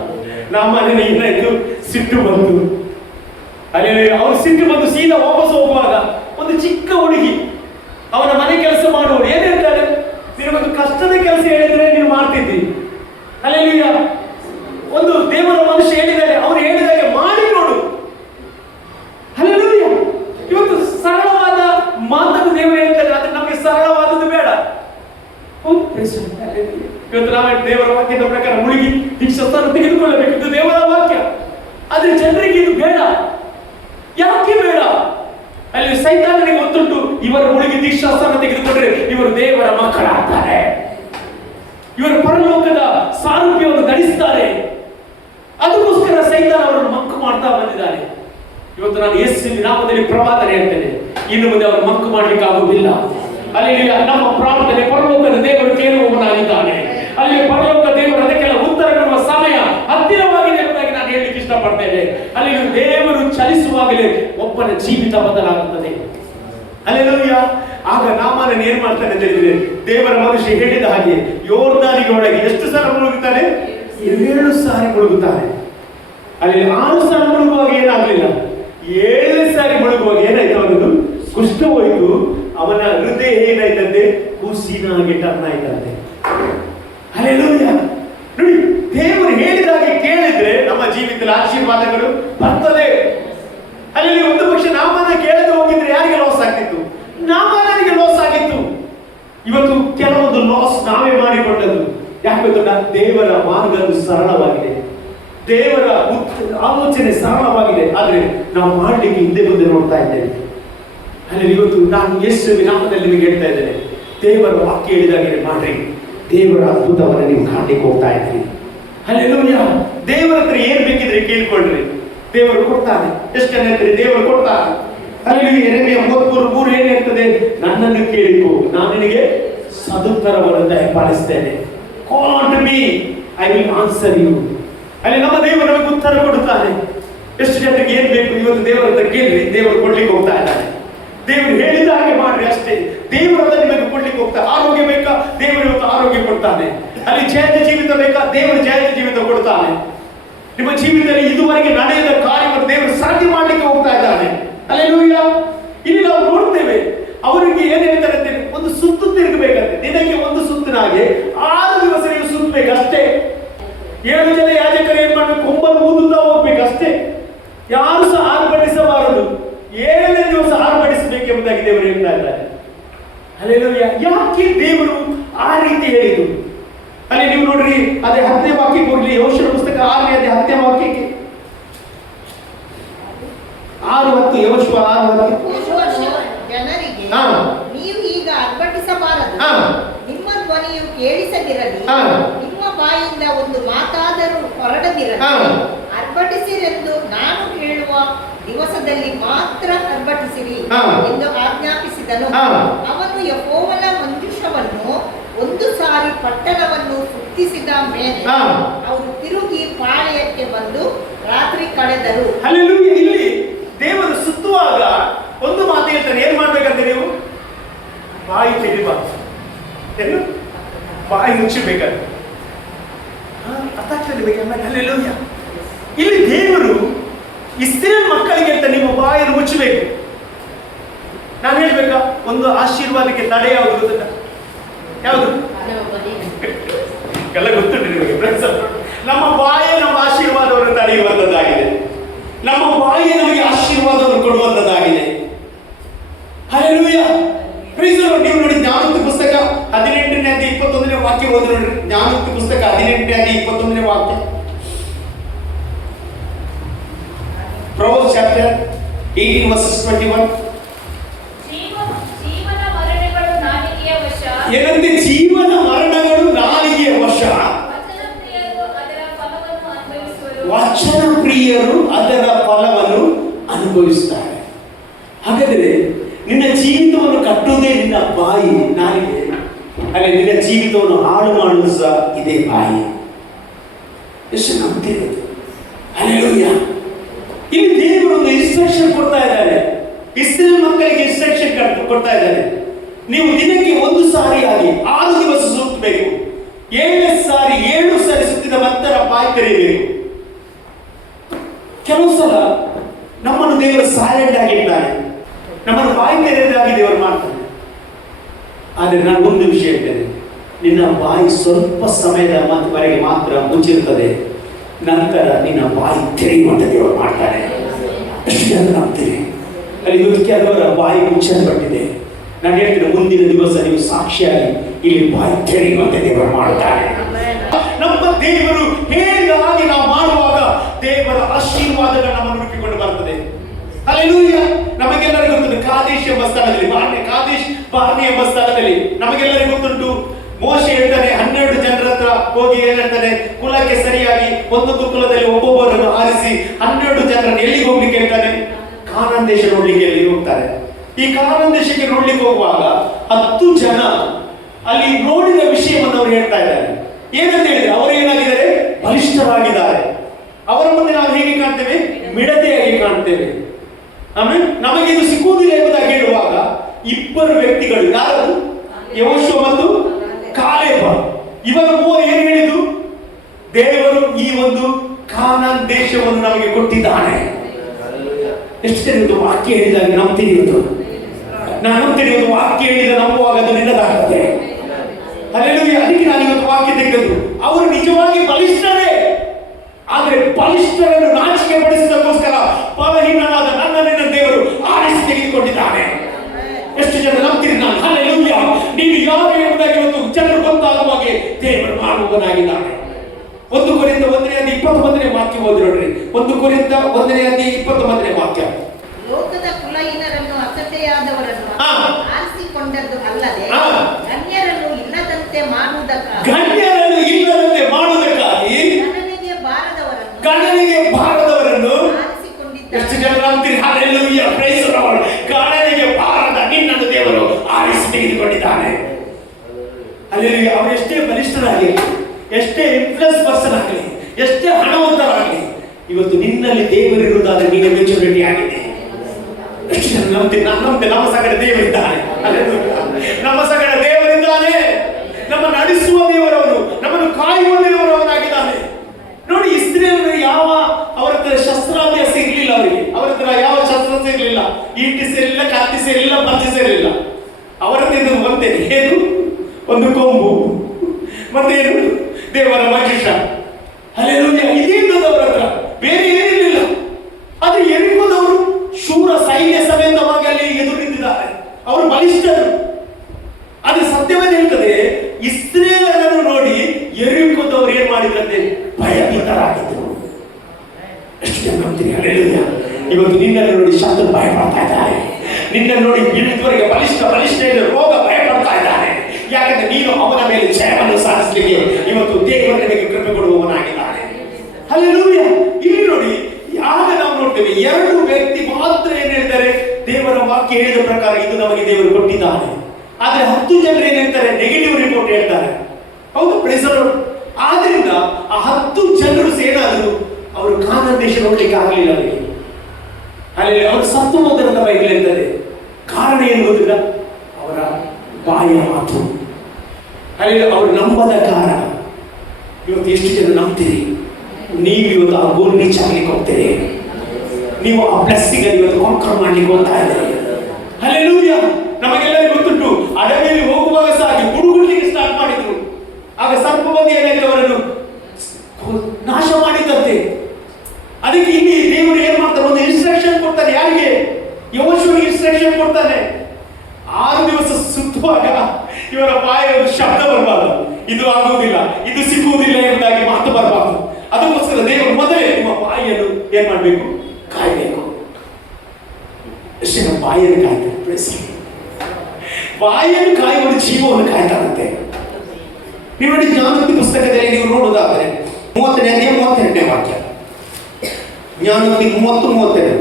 ನಾಮನಿಗೆ ಏನಾಯ್ತು? ಸಿಟ್ಟು ಬಂತು. ಅಲ್ಲಿ ಅವ್ರು ಸಿಟ್ಟು ಬಂದು ಸೀದಾ ವಾಪಸ್ ಹೋಗುವಾಗ ಒಂದು ಚಿಕ್ಕ ಹುಡುಗಿ ಅವನ ಮನೆ ಕೆಲಸ ಮಾಡುವವರು ಏನ್ ಹೇಳ್ತಾರೆ? ನಿನಗೊಂದು ಕಷ್ಟದ ಕೆಲಸ ಹೇಳಿದ್ರೆ ನೀನು ಮಾಡ್ತಿದ್ದಿ. ಹಲ್ಲೆಲೂಯಾ. ಒಂದು ದೇವರ ಮನುಷ್ಯ ಹೇಳಿದ್ದಾರೆ, ಅವ್ರು ಹೇಳಿದಾಗೆ ಮಾಡಿ ನೋಡು. ಹಲ್ಲೆಲೂಯಾ. ಇವತ್ತು ಸರಳವಾದ ಮಾತನ್ನು ದೇವರು ಹೇಳ್ತಾರೆ, ಆದ್ರೆ ನಮಗೆ ಸರಳವಾದದ್ದು ಬೇಡ. ಇವತ್ತು ನಾವು ದೇವರ ವಾಕ್ಯದ ಪ್ರಕಾರ ಮುಳುಗಿ ದೀಕ್ಷಾಸ್ನಾನ ತೆಗೆದುಕೊಳ್ಳಬೇಕು, ಇದು ದೇವರ ವಾಕ್ಯ. ಆದ್ರೆ ಜನರಿಗೆ ಇದು ಬೇಡ. ಯಾಕೆ ಬೇಡ? ಅಲ್ಲಿ ಸೈತಾನನಿಗೆ ಗೊತ್ತುಂಟು, ಇವರು ಮುಳುಗಿ ದೀಕ್ಷಾಸ್ನಾನ ತೆಗೆದುಕೊಂಡ್ರೆ ಇವರು ದೇವರ ಮಕ್ಕಳಾಗ್ತಾರೆ, ಇವರು ಪರಲೋಕದ ಸಾರೂಪ್ಯವನ್ನು ಗಳಿಸ್ತಾರೆ. ಅದಕ್ಕೋಸ್ಕರ ಸೈತಾನ ಅವರನ್ನು ಮಕ್ಕು ಮಾಡ್ತಾ ಬಂದಿದ್ದಾನೆ. ಇವತ್ತು ನಾನು ಯೇಸುವಿನ ನಾಮದಲ್ಲಿ ಪ್ರವಾದನೆ ಹೇಳ್ತೇನೆ, ಇನ್ನು ಮುಂದೆ ಅವರು ಮಕ್ಕು ಮಾಡ್ಲಿಕ್ಕೆ ಆಗುವುದಿಲ್ಲ. ಅಲ್ಲಿ ನಮ್ಮ ಪ್ರಾರ್ಥನೆ ಪರಲೋಕದ ದೇವರು ಕೇಳುವವನಾಗಿದ್ದಾನೆ. ಅಲ್ಲಿ ಪರಲೋಕ ದೇವರು ಅದಕ್ಕೆಲ್ಲ ಉತ್ತರ ಕೊಡುವ ಸಮಯ ಹತ್ತಿರವಾಗಿದೆ ಎಂಬುದಾಗಿ ನಾನು ಹೇಳಲಿಕ್ಕೆ ಇಷ್ಟಪಡ್ತೇನೆ. ಅಲ್ಲಿ ದೇವರು ಚಲಿಸುವಾಗಲೇ ಒಬ್ಬನ ಜೀವಿತ ಬದಲಾಗುತ್ತದೆ. ಹಲ್ಲೆಲೂಯಾ. ಆಗ ನಾಮನನ್ನು ಏನ್ ಮಾಡ್ತಾನೆ ಅಂತ ಹೇಳಿದ್ರೆ, ದೇವರ ಮನುಷ್ಯ ಹೇಳಿದ ಹಾಗೆ ಯೋರ್ದಾನಿಗೆ ಒಳಗೆ ಎಷ್ಟು ಸಲ ಮುಳುಗುತ್ತಾನೆ? 7 ಸಾರಿ ಮುಳುಗುತ್ತಾನೆ. ಅಲ್ಲಿ 6 ಸಾರಿ ಮುಳುಗುವಾಗ ಏನಾಗಲಿಲ್ಲ, 7 ಸಾರಿ ಮುಳುಗುವಾಗ ಏನಾಯ್ತು? ಅವನದು ಕುಷ್ಠ ಹೋಯ್ತು. ಅವನ ಹೃದಯ ಏನಾಯ್ತಂತೆ? ಕೂಸಿನ ಹಾಗೆ ಟರ್ನ್ ಆಯ್ತಂತೆ. ಹಲ್ಲೆಲೂಯಾ. ನೋಡಿ, ದೇವರು ಹೇಳಿದಾಗೆ ಕೇಳಿದ್ರೆ ನಮ್ಮ ಜೀವಿತದಲ್ಲಿ ಆಶೀರ್ವಾದಗಳು ಬರ್ತದೆ. ಅಲ್ಲಿ ಒಂದು ಪಕ್ಷ ನಾಮನ ಕೇಳದೆ ಹೋಗಿದ್ರೆ ಯಾರಿಗೆ ಲಾಸ್ ಆಗ್ತಿತ್ತು? ನಾಮನಿಗೆ ಲಾಸ್ ಆಗಿತ್ತು. ಇವತ್ತು ಕೆಲವೊಂದು ಲಾಸ್ ನಾವೇ ಮಾಡಿಕೊಂಡದ್ದು. ಯಾಕೆ ಗೊತ್ತಾ? ದೇವರ ಮಾರ್ಗವು ಸರಳವಾಗಿದೆ, ದೇವರ ಆಲೋಚನೆ ಸರಳವಾಗಿದೆ, ಆದ್ರೆ ನಾವು ಮಾಡ್ಲಿಕ್ಕೆ ಹಿಂದೆ ಮುಂದೆ ನೋಡ್ತಾ ಇದ್ದೇವೆ. ಅಲ್ಲಿ ಇವತ್ತು ನಾನು ಯೇಸುವಿನ ನಾಮದಲ್ಲಿ ನಿಮಗೆ ಹೇಳ್ತಾ ಇದ್ದೇನೆ, ದೇವರ ವಾಕ್ಯ ಹೇಳಿದಾಗೆ ಮಾಡ್ರಿ, ದೇವರ ಅದ್ಭುತವನ್ನು ನೀವು ಕಾಣಲಿಕ್ಕೆ ಹೋಗ್ತಾ ಇದ್ದೀರಿ. ಹಲ್ಲೆಲೂಯಾ. ದೇವರ ಹತ್ರ ಏನ್ ಬೇಕಿದ್ರೆ ಕೇಳ್ಕೊಳ್ರಿ, ದೇವರು ಕೊಡ್ತಾನೆ. ಎಷ್ಟು ಜನ ಹೇಳ್ತೀರಿ ದೇವರು ಕೊಡ್ತಾನೆ? ಅಲ್ಲಿ ಯೆರೆಮೀಯ 33:3 ಏನ್ ಹೇಳ್ತದೆ? ನನ್ನನ್ನು ಕೇಳಿಕೋ, ನಾನು ನಿನಗೆ ಸದುತ್ತರವನ್ನು ದಯಪಾಲಿಸ್ತೇನೆ. Call on to me, I will answer you. ಅಲ್ಲಿ ನಮ್ಮ ದೇವರು ನಮಗೆ ಉತ್ತರ ಕೊಡುತ್ತಾನೆ. ಎಷ್ಟು ಜನರಿಗೆ ಏನ್ ಬೇಕು ಇವತ್ತು ದೇವರ ಹತ್ರ ಕೇಳ್ರಿ, ದೇವರು ಕೊಡ್ಲಿಕ್ಕೆ ಹೋಗ್ತಾ ಇದ್ದಾನೆ. ದೇವರು ಹೇಳಿದ ಹಾಗೆ ಮಾಡ್ರಿ ಅಷ್ಟೇ. ದೇವರ ನಿಮಗೆ ಕೊಡ್ಲಿಕ್ಕೆ ಹೋಗ್ತಾ. ಆರೋಗ್ಯ ಬೇಕಾ? ದೇವರು ಇವತ್ತು ಆರೋಗ್ಯ ಕೊಡ್ತಾನೆ. ಅಲ್ಲಿ ಜಯದ ಜೀವಿತ ಬೇಕಾ? ದೇವರು ಜಯದ ಜೀವಿತ ಕೊಡ್ತಾನೆ. ನಿಮ್ಮ ಜೀವಿತದಲ್ಲಿ ಇದುವರೆಗೆ ನಡೆಯದ ಕಾರ್ಯವನ್ನು ದೇವರು ಸಾಧ್ಯ ಮಾಡ್ಲಿಕ್ಕೆ ಹೋಗ್ತಾ ಇದ್ದಾನೆ. ಹಲ್ಲೆಲೂಯಾ. ಇಲ್ಲಿ ನಾವು ನೋಡ್ತೇವೆ, ಅವರಿಗೆ ಏನ್ ಹೇಳ್ತಾರೆ ಅಂತ, ಒಂದು ಸುತ್ತು ತಿರುಗಬೇಕಂತೆ. ದಿನಕ್ಕೆ ಒಂದು ಸುತ್ತಿನಾಗೆ 6 ದಿವಸ ನೀವು ಸುತ್ತಬೇಕಷ್ಟೇ. 7 ಜನ ಯಾಜಕರು ಏನ್ ಮಾಡ್ಬೇಕು? ಕೊಂಬನ್ನು ಊದುತ್ತಾ ಹೋಗ್ಬೇಕಷ್ಟೇ. ಯಾರು ಸಹ ಆರ್ಭಟಿಸಬಾರದು. 7ನೇ ದಿವಸ ಆರ್ಭಟಿಸಬೇಕೆಂಬುದಾಗಿ ದೇವರು ಹೇಳ್ತಾ ಇದ್ದಾರೆ. ಹಲ್ಲೆಲೂಯಾ. ಯಾಕೆ ದೇವರು ಆ ರೀತಿ ಹೇಳಿದ್ದು? ಅಲ್ಲಿ ನೀವು ನೋಡ್ರಿ, ಅದೇ 10ನೇ ವಾಕ್ಯಕ್ಕೆ ಹೋಗ್ಲಿ. ಯೋಶುವ ಪುಸ್ತಕ 6ನೇ ಅಧ್ಯಾಯ 10ನೇ ವಾಕ್ಯಕ್ಕೆ 6:10. ಯೋಶುವ 6:10. ಜನರಿಗೆ ನೀವು ಈಗ ಅರ್ಪಟಿಸಬಾರದು, ನಿಮ್ಮ ಧ್ವನಿಯು ಕೇಳಿಸದಿರಲಿ, ನಿಮ್ಮ ಬಾಯಿಂದ ಒಂದು ಮಾತಾದರೂ ಹೊರಡದಿರಲಿ, ಅರ್ಪಟಿಸಿರೆಂದು ನಾನು ಹೇಳುವ ದಿವಸದಲ್ಲಿ ಮಾತ್ರ ಅರ್ಪಟಿಸಿರಿ ಎಂದು ಆಜ್ಞಾಪಿಸಿದನು. ಅವನು ಯೆಹೋವನ ಮಂಜೂಷವನ್ನು 1 ಸಾರಿ ಪಟ್ಟಣವನ್ನು ಸುತ್ತಿಸಿದ ಮೇಲೆ ಅವರು ತಿರುಗಿ ಪಾಳೆಯಕ್ಕೆ ಬಂದು ರಾತ್ರಿ ಕಳೆದರು. ಹಲ್ಲೆಲೂಯಾ. ಇಲ್ಲಿ ದೇವರು ಸುತ್ತುವಾಗ ಒಂದು ಮಾತು ಹೇಳ್ತಾನೆ. ಏನ್ ಮಾಡ್ಬೇಕಂತ? ನೀವು ಬಾಯಿ ತೆಗಿಬಾರ್ದು. ಏನು? ಬಾಯಿ ಮುಚ್ಚಬೇಕಂತ. ಹಲ್ಲೆಲೂಯಾ. ಇಲ್ಲಿ ದೇವರು ಇಸ್ರೇಲ್ ಮಕ್ಕಳಿಗೆ ಹೇಳ್ತಾನೆ, ನಿಮ್ಮ ಬಾಯನ್ನು ಮುಚ್ಚಬೇಕು. ನಾನು ಹೇಳ್ಬೇಕಾ? ಒಂದು ಆಶೀರ್ವಾದಕ್ಕೆ ತಡೆ ಯಾವುದು ಗೊತ್ತ? ಯಾವುದು? ಎಲ್ಲ ಗೊತ್ತುಂಟು ನಿಮಗೆ. ನಮ್ಮ ಬಾಯೇ ನಮ್ಮ ಆಶೀರ್ವಾದವನ್ನು ತಡೆಯುವಂತದ್ದಾಗಿದೆ. ನಮ್ಮ ಬಾಯಿಯೇ ನಮಗೆ ಆಶೀರ್ವಾದವನ್ನು ಕೊಡುವಂತದ್ದಾಗಿದೆ. ಹಲ್ಲೆಲೂಯಾ. Praise the Lord. ನೀವು ನೋಡಿ, ಜ್ಞಾನೋಕ್ತಿ ಪುಸ್ತಕ 18ನೇ ಅಧ್ಯಾಯ 21ನೇ ವಾಕ್ಯ ಓದಿ ನೋಡ್ರಿ. ಜ್ಞಾನೋಕ್ತಿ ಪುಸ್ತಕ 18ನೇ ಅಧ್ಯಾಯ 21ನೇ ವಾಕ್ಯ. Proverbs chapter 18 verses 21. ಜೀವನ ಮರಣಗಳು ನಾಲಿಗೆಯ ವಶ. ಏನಂತೆ? ಜೀವನ ಮರಣಗಳು ನಾಲಿಗೆಯ ವಶ. ವಚನ ಪ್ರಿಯರು ಅದರ ಫಲವನ್ನು ಅನುಭವಿಸುತ್ತಾರೆ. ಹಾಗಾದರೆ ನಿನ್ನ ಜೀವಿತವನ್ನು ಕಟ್ಟುವುದೇ ನಿನ್ನ ಬಾಯಿ, ನಾಲಿಗೆ. ಹಾಗೆ ನಿನ್ನ ಜೀವಿತವನ್ನು ಹಾಳು ಮಾಡುವುದು ಸಹ ಇದೇ ಬಾಯಿ. ಎಷ್ಟು ನಂಬ್ತೀವಿ? ಹಲ್ಲೆಲೂಯಾ. ಇಲ್ಲಿ ದೇವರು ಒಂದು ಇನ್ಸ್ಟ್ರಕ್ಷನ್ ಕೊಡ್ತಾ ಇದ್ದಾರೆ. ಇಸ್ರೇಲ್ ಮಕ್ಕಳಿಗೆ ಇನ್ಸ್ಟ್ರಕ್ಷನ್ ಕೊಡ್ತಾ ಇದ್ದಾರೆ. ನೀವು ದಿನಕ್ಕೆ 1 ಸಾರಿಯಾಗಿ 6 ದಿವಸ ಸುತ್ತಬೇಕು. 7 ಸಾರಿ ಸುತ್ತಿದ ನಂತರ ಬಾಯಿ ತೆರೆಯಬೇಕು. ಕೆಲವು ಸಲ ನಮ್ಮನ್ನು ದೇವರು ಸೈಲೆಂಟ್ ಆಗಿರ್ತಾರೆ, ನಮ್ಮನ್ನು ಬಾಯಿ ತೆರೆಯದಾಗಿ ದೇವರು ಮಾಡ್ತಾನೆ. ಆದರೆ ನಾನು ಒಂದು ವಿಷಯ ಹೇಳ್ತೇನೆ, ನಿನ್ನ ಬಾಯಿ ಸ್ವಲ್ಪ ಸಮಯದ ವರೆಗೆ ಮಾತ್ರ ಮುಚ್ಚಿರುತ್ತದೆ, ನಂತರ ನಿನ್ನ ಬಾಯಿ ತೆರೆಯುವಂತ ದೇವರು ಮಾಡ್ತಾರೆ. ಎಷ್ಟು ಜನ ನಂಬ್ತೀರಿ? ಅಲ್ಲಿ ಇವತ್ತು ಕೆಲವರ ಬಾಯಿ ಮುಚ್ಚಲ್ಪಟ್ಟಿದೆ. ನಾನು ಹೇಳ್ತೀನಿ, ಮುಂದಿನ ದಿವಸ ನೀವು ಸಾಕ್ಷಿಯಾಗಿ ಇಲ್ಲಿ ಬಾಯಿ ತೆರೆಯುವಂತೆ ದೇವರು ಮಾಡ್ತಾರೆ. ನಮ್ಮ ದೇವರು ಹೇಳಿದ ಹಾಗೆ ನಾವು ಮಾಡುವಾಗ ದೇವರ ಆಶೀರ್ವಾದಗಳು ನಮ್ಮನ್ನು ಹುಡುಕಿಕೊಂಡು ಬರ್ತದೆ. ಹಲ್ಲೆಲೂಯಾ. ನಮಗೆಲ್ಲರಿಗೂ ಗೊತ್ತುಂಟು, ಕಾದೇಶ್ ಎಂಬ ಸ್ಥಳದಲ್ಲಿ, ಕಾದೇಶ್ ಬಾರ್ನಿ ಎಂಬ ಸ್ಥಳದಲ್ಲಿ ನಮಗೆಲ್ಲರಿಗೂ ಗೊತ್ತುಂಟು, ಮೋಶೆ ಹೇಳ್ತಾನೆ 12 ಜನರ ಹತ್ರ ಹೋಗಿ ಏನ್ ಹೇಳ್ತಾನೆ, ಕುಲಕ್ಕೆ ಸರಿಯಾಗಿ ಒಂದೊಂದು ಕುಲದಲ್ಲಿ ಒಬ್ಬೊಬ್ಬರನ್ನು ಆರಿಸಿ 12 ಜನರನ್ನು ಎಲ್ಲಿಗೆ ಹೋಗ್ಲಿಕ್ಕೆ ಹೇಳ್ತಾನೆ? ಕಾನಾನ್ ದೇಶ ನೋಡ್ಲಿಕ್ಕೆ ಎಲ್ಲಿ ಹೋಗ್ತಾರೆ. ಈ ಕಾನಾನ್ ದೇಶಕ್ಕೆ ನೋಡ್ಲಿಕ್ಕೆ ಹೋಗುವಾಗ 10 ಜನ ಅಲ್ಲಿ ನೋಡಿದ ವಿಷಯವನ್ನು ಅವರು ಹೇಳ್ತಾ ಇದ್ದಾರೆ. ಏನಂತ ಹೇಳಿದ್ರೆ, ಅವರು ಏನಾಗಿದ್ದಾರೆ? ಬಲಿಷ್ಠರಾಗಿದ್ದಾರೆ. ಅವರ ಮುಂದೆ ನಾವು ಹೇಗೆ ಕಾಣ್ತೇವೆ? ಮಿಡತೆಯಾಗಿ ಕಾಣ್ತೇವೆ. ಆಮೇಲೆ ನಮಗೆ ಇದು ಸಿಕ್ಕುವುದಿಲ್ಲ ಎಂಬುದಾಗಿ ಹೇಳುವಾಗ 2 ವ್ಯಕ್ತಿಗಳು, ಯಾರು? ಯೆಹೋಶುವ ಮತ್ತು ಕಾಲೇಬ. ಇವಾಗ ಮೂವರು ಏನು ಹೇಳಿದ್ದು? ದೇವರು ಈ ಒಂದು ಕಾನಾನ್ ದೇಶವನ್ನು ನಮಗೆ ಕೊಟ್ಟಿದ್ದಾನೆ. ಎಷ್ಟು ಜನ ಇವತ್ತು ವಾಕ್ಯ ಹೇಳಿದಾಗ ನಂಬ್ತೀನಿ? ಇವತ್ತು ನಾನು ನಂಬ್ತೀನಿ. ಇವತ್ತು ವಾಕ್ಯ ಹೇಳಿದ ನಂಬುವಾಗ ಅದು ನಿನ್ನದಾಗ್ತದೆ. ಹಲ್ಲೆಲೂಯಾ. ಅದಕ್ಕೆ ನಾನು ಇವತ್ತು ವಾಕ್ಯ ತೆಗೆದು ಅವರು ನಿಜವಾಗಿ ಬಲಿಷ್ಠರೇ, ಆದರೆ ಬಲಿಷ್ಠರನ್ನು ನಾಚಿಕೆ ಪಡಿಸಿದಕ್ಕೋಸ್ಕರ ಬಲಹೀನನಾದ ನನ್ನ ನಿನ್ನ ದೇವರು ಆರಿಸಿ ತೆಗೆದುಕೊಂಡಿದ್ದಾನೆ. ಎಷ್ಟು ಜನ ನಂಬ್ತೀರಿ? ನಾನು ಹಲ್ಲೆಲೂಯಾ. ನೀನು ಯಾರು ಎಂಬುದಾಗಿ ಇವತ್ತು ಜನರು ಗೊತ್ತಾಗುವ ಹಾಗೆ ದೇವರು ಮಾಡುವವನಾಗಿದ್ದಾನೆ. 1 ಕೊರಿಂಥ 1:21 ವಾಕ್ಯ ಓದಿ ನೋಡ್ರಿ. 1 ಕೊರಿಂಥ 1:21 ವಾಕ್ಯ. ಲೋಕದ ಕುಲಹೀನರನ್ನು ಅಸತೆಯಾದವರನ್ನು ಹಾ. ಆರಿಸಿಕೊಂಡದ್ದು ಅಲ್ಲದೆ ಹಾ. ಗಣ್ಯರನ್ನು ಇಲ್ಲದಂತೆ ಮಾಡುವುದಕ್ಕಾಗಿ ಗಣ್ಯರನ್ನು ಇಲ್ಲದಂತೆ ಮಾಡುವುದಕ್ಕಾಗಿ ಗಣನೆಗೆ ಬಾರದವರನ್ನು ಎಷ್ಟು ಆರಿಸಿಕೊಂಡಿದ್ದಾನೆ. ಜನ ನಂಬ್ತೀರಿ? ಹಲ್ಲೆಲೂಯಾ. Praise the Lord. ಗಣನೆಗೆ ಬಾರದ ನಿನ್ನನ್ನು ದೇವರು ಆರಿಸಿ ತೆಗೆದುಕೊಂಡಿದ್ದಾನೆ. ಹಲ್ಲೆಲೂಯಾ. ಅವರು ಎಷ್ಟೇ ಬಲಿಷ್ಠರಾಗಲಿ, ಎಷ್ಟೇ ಇನ್ಫ್ಲುಯೆನ್ಸ್ ಪರ್ಸನ್ ಆಗಲಿ, ಎಷ್ಟೇ ಹಣವಂತರಾಗಲಿ, ಇವತ್ತು ನಿನ್ನಲ್ಲಿ ದೇವರಿರುವುದಾದ್ರೆ ನೀನು ಮೆಚುರಿಟಿ ಆಗಿದೆ. ಎಷ್ಟು ಜನ ನಂಬ್ತೀರಿ? ನಾನು ನಂಬ್ತೇನೆ. ನಮ್ಮ ಸಂಗಡ ದೇವರಿದ್ದಾನೆ. ಹಲ್ಲೆಲೂಯಾ. ನಮ್ಮ ಸಂಗಡ ದೇವರಿದ್ದಾನೆ. ನಮ್ಮ ನಡೆಸುವ ದೇವರವನು, ನಮ್ಮನ್ನು ಕಾಯುವ ದೇವರವನಾಗಿದ್ದಾನೆ. ನೋಡಿ, ಇಸ್ರೇಲರು ಯಾವ ಅವರ ಹತ್ರ ಶಸ್ತ್ರಾಭ್ಯಾಸ ಇರಲಿಲ್ಲ. ಅವರ ಹತ್ರ ಯಾವ ಶಸ್ತ್ರ ಇರಲಿಲ್ಲ, ಈಟಿ ಸೇರಿಲ್ಲ, ಕತ್ತಿ ಸೇರಿಲ್ಲ, ಪಂಚೆ ಸೇರಿಲ್ಲ. ಅವರ ಹತ್ರ ಒಂದೇ ಏನು, ಒಂದು ಕೊಂಬು, ಮತ್ತೇನು, ದೇವರ ಮಹಿಷ. ಹಲ್ಲೆಲೂಯಾ. ಇದೇನದವರ ಹತ್ರ ಬೇರೆ ಏನಿರಲಿಲ್ಲ. ಆದ್ರೆ ಎರಿಕೋದವರು ಶೂರ ಸೈನ್ಯ ಸಮೇತವಾಗಿ ಅಲ್ಲಿ ಎದುರು ನಿಂತಿದ್ದಾರೆ. ಅವರು ಬಲಿಷ್ಠರು. ಅದು ಸತ್ಯವೇದ ಹೇಳ್ತದೆ, ಇಸ್ರೇಲರನ್ನು ನೋಡಿ ಎರಿಕೋದವರು ಏನ್ ಮಾಡಿದ್ರಂತೆ? ಭಯಭೀತರಾಗಿದ್ದರು. ಎಷ್ಟು ಜನ ನಂಬ್ತೀರಿ? ಹಲ್ಲೆಲೂಯಾ. ಇವತ್ತು ನಿನ್ನನ್ನು ನೋಡಿ ಶತ್ರು ಭಯಪಡ್ತಾ ಇದ್ದಾರೆ. ನಿನ್ನನ್ನು ನೋಡಿ ಇದುವರೆಗೆ ಬಲಿಷ್ಠ ರೋಗ ಭಯಪಡ್ತಾ ಇದ್ದಾನೆ. ಯಾಕಂದ್ರೆ ನೀನು ಅವನ ಮೇಲೆ ಜಯವನ್ನು ಸಾಧಿಸಲಿಕ್ಕೆ ಇವತ್ತು ದೇವರು ನಿನಗೆ ಕೃಪೆ ಕೊಡುವವನಾಗಿದ್ದಾನೆ. ಹಲ್ಲೆಲೂಯಾ. ಇಲ್ಲಿ ನೋಡಿ, ಆಗ ನಾವು ನೋಡ್ತೇವೆ 2 ವ್ಯಕ್ತಿ ಮಾತ್ರ ಏನ್ ಹೇಳ್ತಾರೆ? ದೇವರ ವಾಕ್ಯ ಹೇಳಿದ ಪ್ರಕಾರ ಇದು ನಮಗೆ ದೇವರು ಕೊಟ್ಟಿದ್ದಾನೆ. ಆದ್ರೆ 10 ಜನರು ಏನ್ ಹೇಳ್ತಾರೆ? ನೆಗೆಟಿವ್ ರಿಪೋರ್ಟ್ ಹೇಳ್ತಾರೆ. ಹೌದು, ಪ್ರೈಸ್ ದಿ ಲಾರ್ಡ್. ಆದ್ರಿಂದ ಆ 10 ಜನರು ಸೇನಾದ್ರು ಅವರು ಕಾನಾನ್ ದೇಶ ನೋಡ್ಲಿಕ್ಕೆ ಆಗಲಿಲ್ಲ. ಅವರಿಗೆ ಅಲ್ಲಿ ಅವರು ಸತ್ತು ಹೋದರಂತ ಬೈಬಲ್ ಹೇಳ್ತದೆ. ಕಾರಣ ಏನು ಗೊತ್ತಿಲ್ಲ? ಅವರ ಬಾಯ ಮಾತು. ಅಲ್ಲಿ ಅವರು ನಂಬದ ಕಾರಣ. ಇವತ್ತು ಎಷ್ಟು ಜನ ನಂಬ್ತೀರಿ? ನೀವು ಇವತ್ತು ಆ ಗೋಲ್ ರೀಚ್ ಆಗ್ಲಿಕ್ಕೆ ಹೋಗ್ತೀರಿ. ನೀವು ಆ ಬ್ಲೆಸ್ಸಿಂಗ್ ಅಲ್ಲಿ ಇವತ್ತು ಕಾಂಕರ್ ಮಾಡ್ಲಿಕ್ಕೆ ಹೋಗ್ತಾ ಇದ್ದೀರಿ. ಹಲ್ಲೆಲೂಯಾ. ನಮಗೆಲ್ಲರಿಗೂ ಗೊತ್ತುಂಟು, ಅಡವಿಯಲ್ಲಿ ಹೋಗುವಾಗ ಸಾಗಿ ಗುಡುಗುಡ್ಲಿಕ್ಕೆ ಸ್ಟಾರ್ಟ್ ಮಾಡಿದ್ರು. ಆಗ ಸರ್ಪ ಬಂದು ಏನಾಯ್ತು? ಅವರನ್ನು ನಾಶ ಮಾಡಿದಂತೆ. ಅದಕ್ಕೆ ಇಲ್ಲಿ ದೇವರು ಏನ್ ಮಾಡ್ತಾರೆ? ಒಂದು ಇನ್ಸ್ಟ್ರಕ್ಷನ್ ಕೊಡ್ತಾನೆ. ಯಾರಿಗೆ? ಯೆಹೋಶುವನಿಗೆ ಇನ್ಸ್ಟ್ರಕ್ಷನ್ ಕೊಡ್ತಾನೆ. 6 ದಿವಸ ಸುತ್ತುವಾಗ ಇವರ ಬಾಯ ಒಂದು ಶಬ್ದ ಬರಬಾರದು. ಇದು ಆಗುವುದಿಲ್ಲ, ಇದು ಸಿಕ್ಕುವುದಿಲ್ಲ ಎಂಬುದಾಗಿ ಮಾತು ಬರಬಾರದು. ಅದಕ್ಕೋಸ್ಕರ ದೇವರು ಮೊದಲೇ ನಿಮ್ಮ ಬಾಯಿಯನ್ನು ಏನ್ ಮಾಡ್ಬೇಕು? ಕಾಯಬೇಕು. ಅಷ್ಟೇ. ಬಾಯಿಯನ್ನು ಕಾಯ್ತಾರೆ. ಬಾಯಿಯನ್ನು ಕಾಯುವ ಜೀವವನ್ನು ಕಾಯ್ತಾರಂತೆ. ನೀವು ನೋಡಿ, ಜ್ಞಾನೋಕ್ತಿ ಪುಸ್ತಕದಲ್ಲಿ ನೀವು ನೋಡುವುದಾದ್ರೆ 30ನೇ ವಾಕ್ಯ. ಜ್ಞಾನೋಕ್ತಿ 30:32.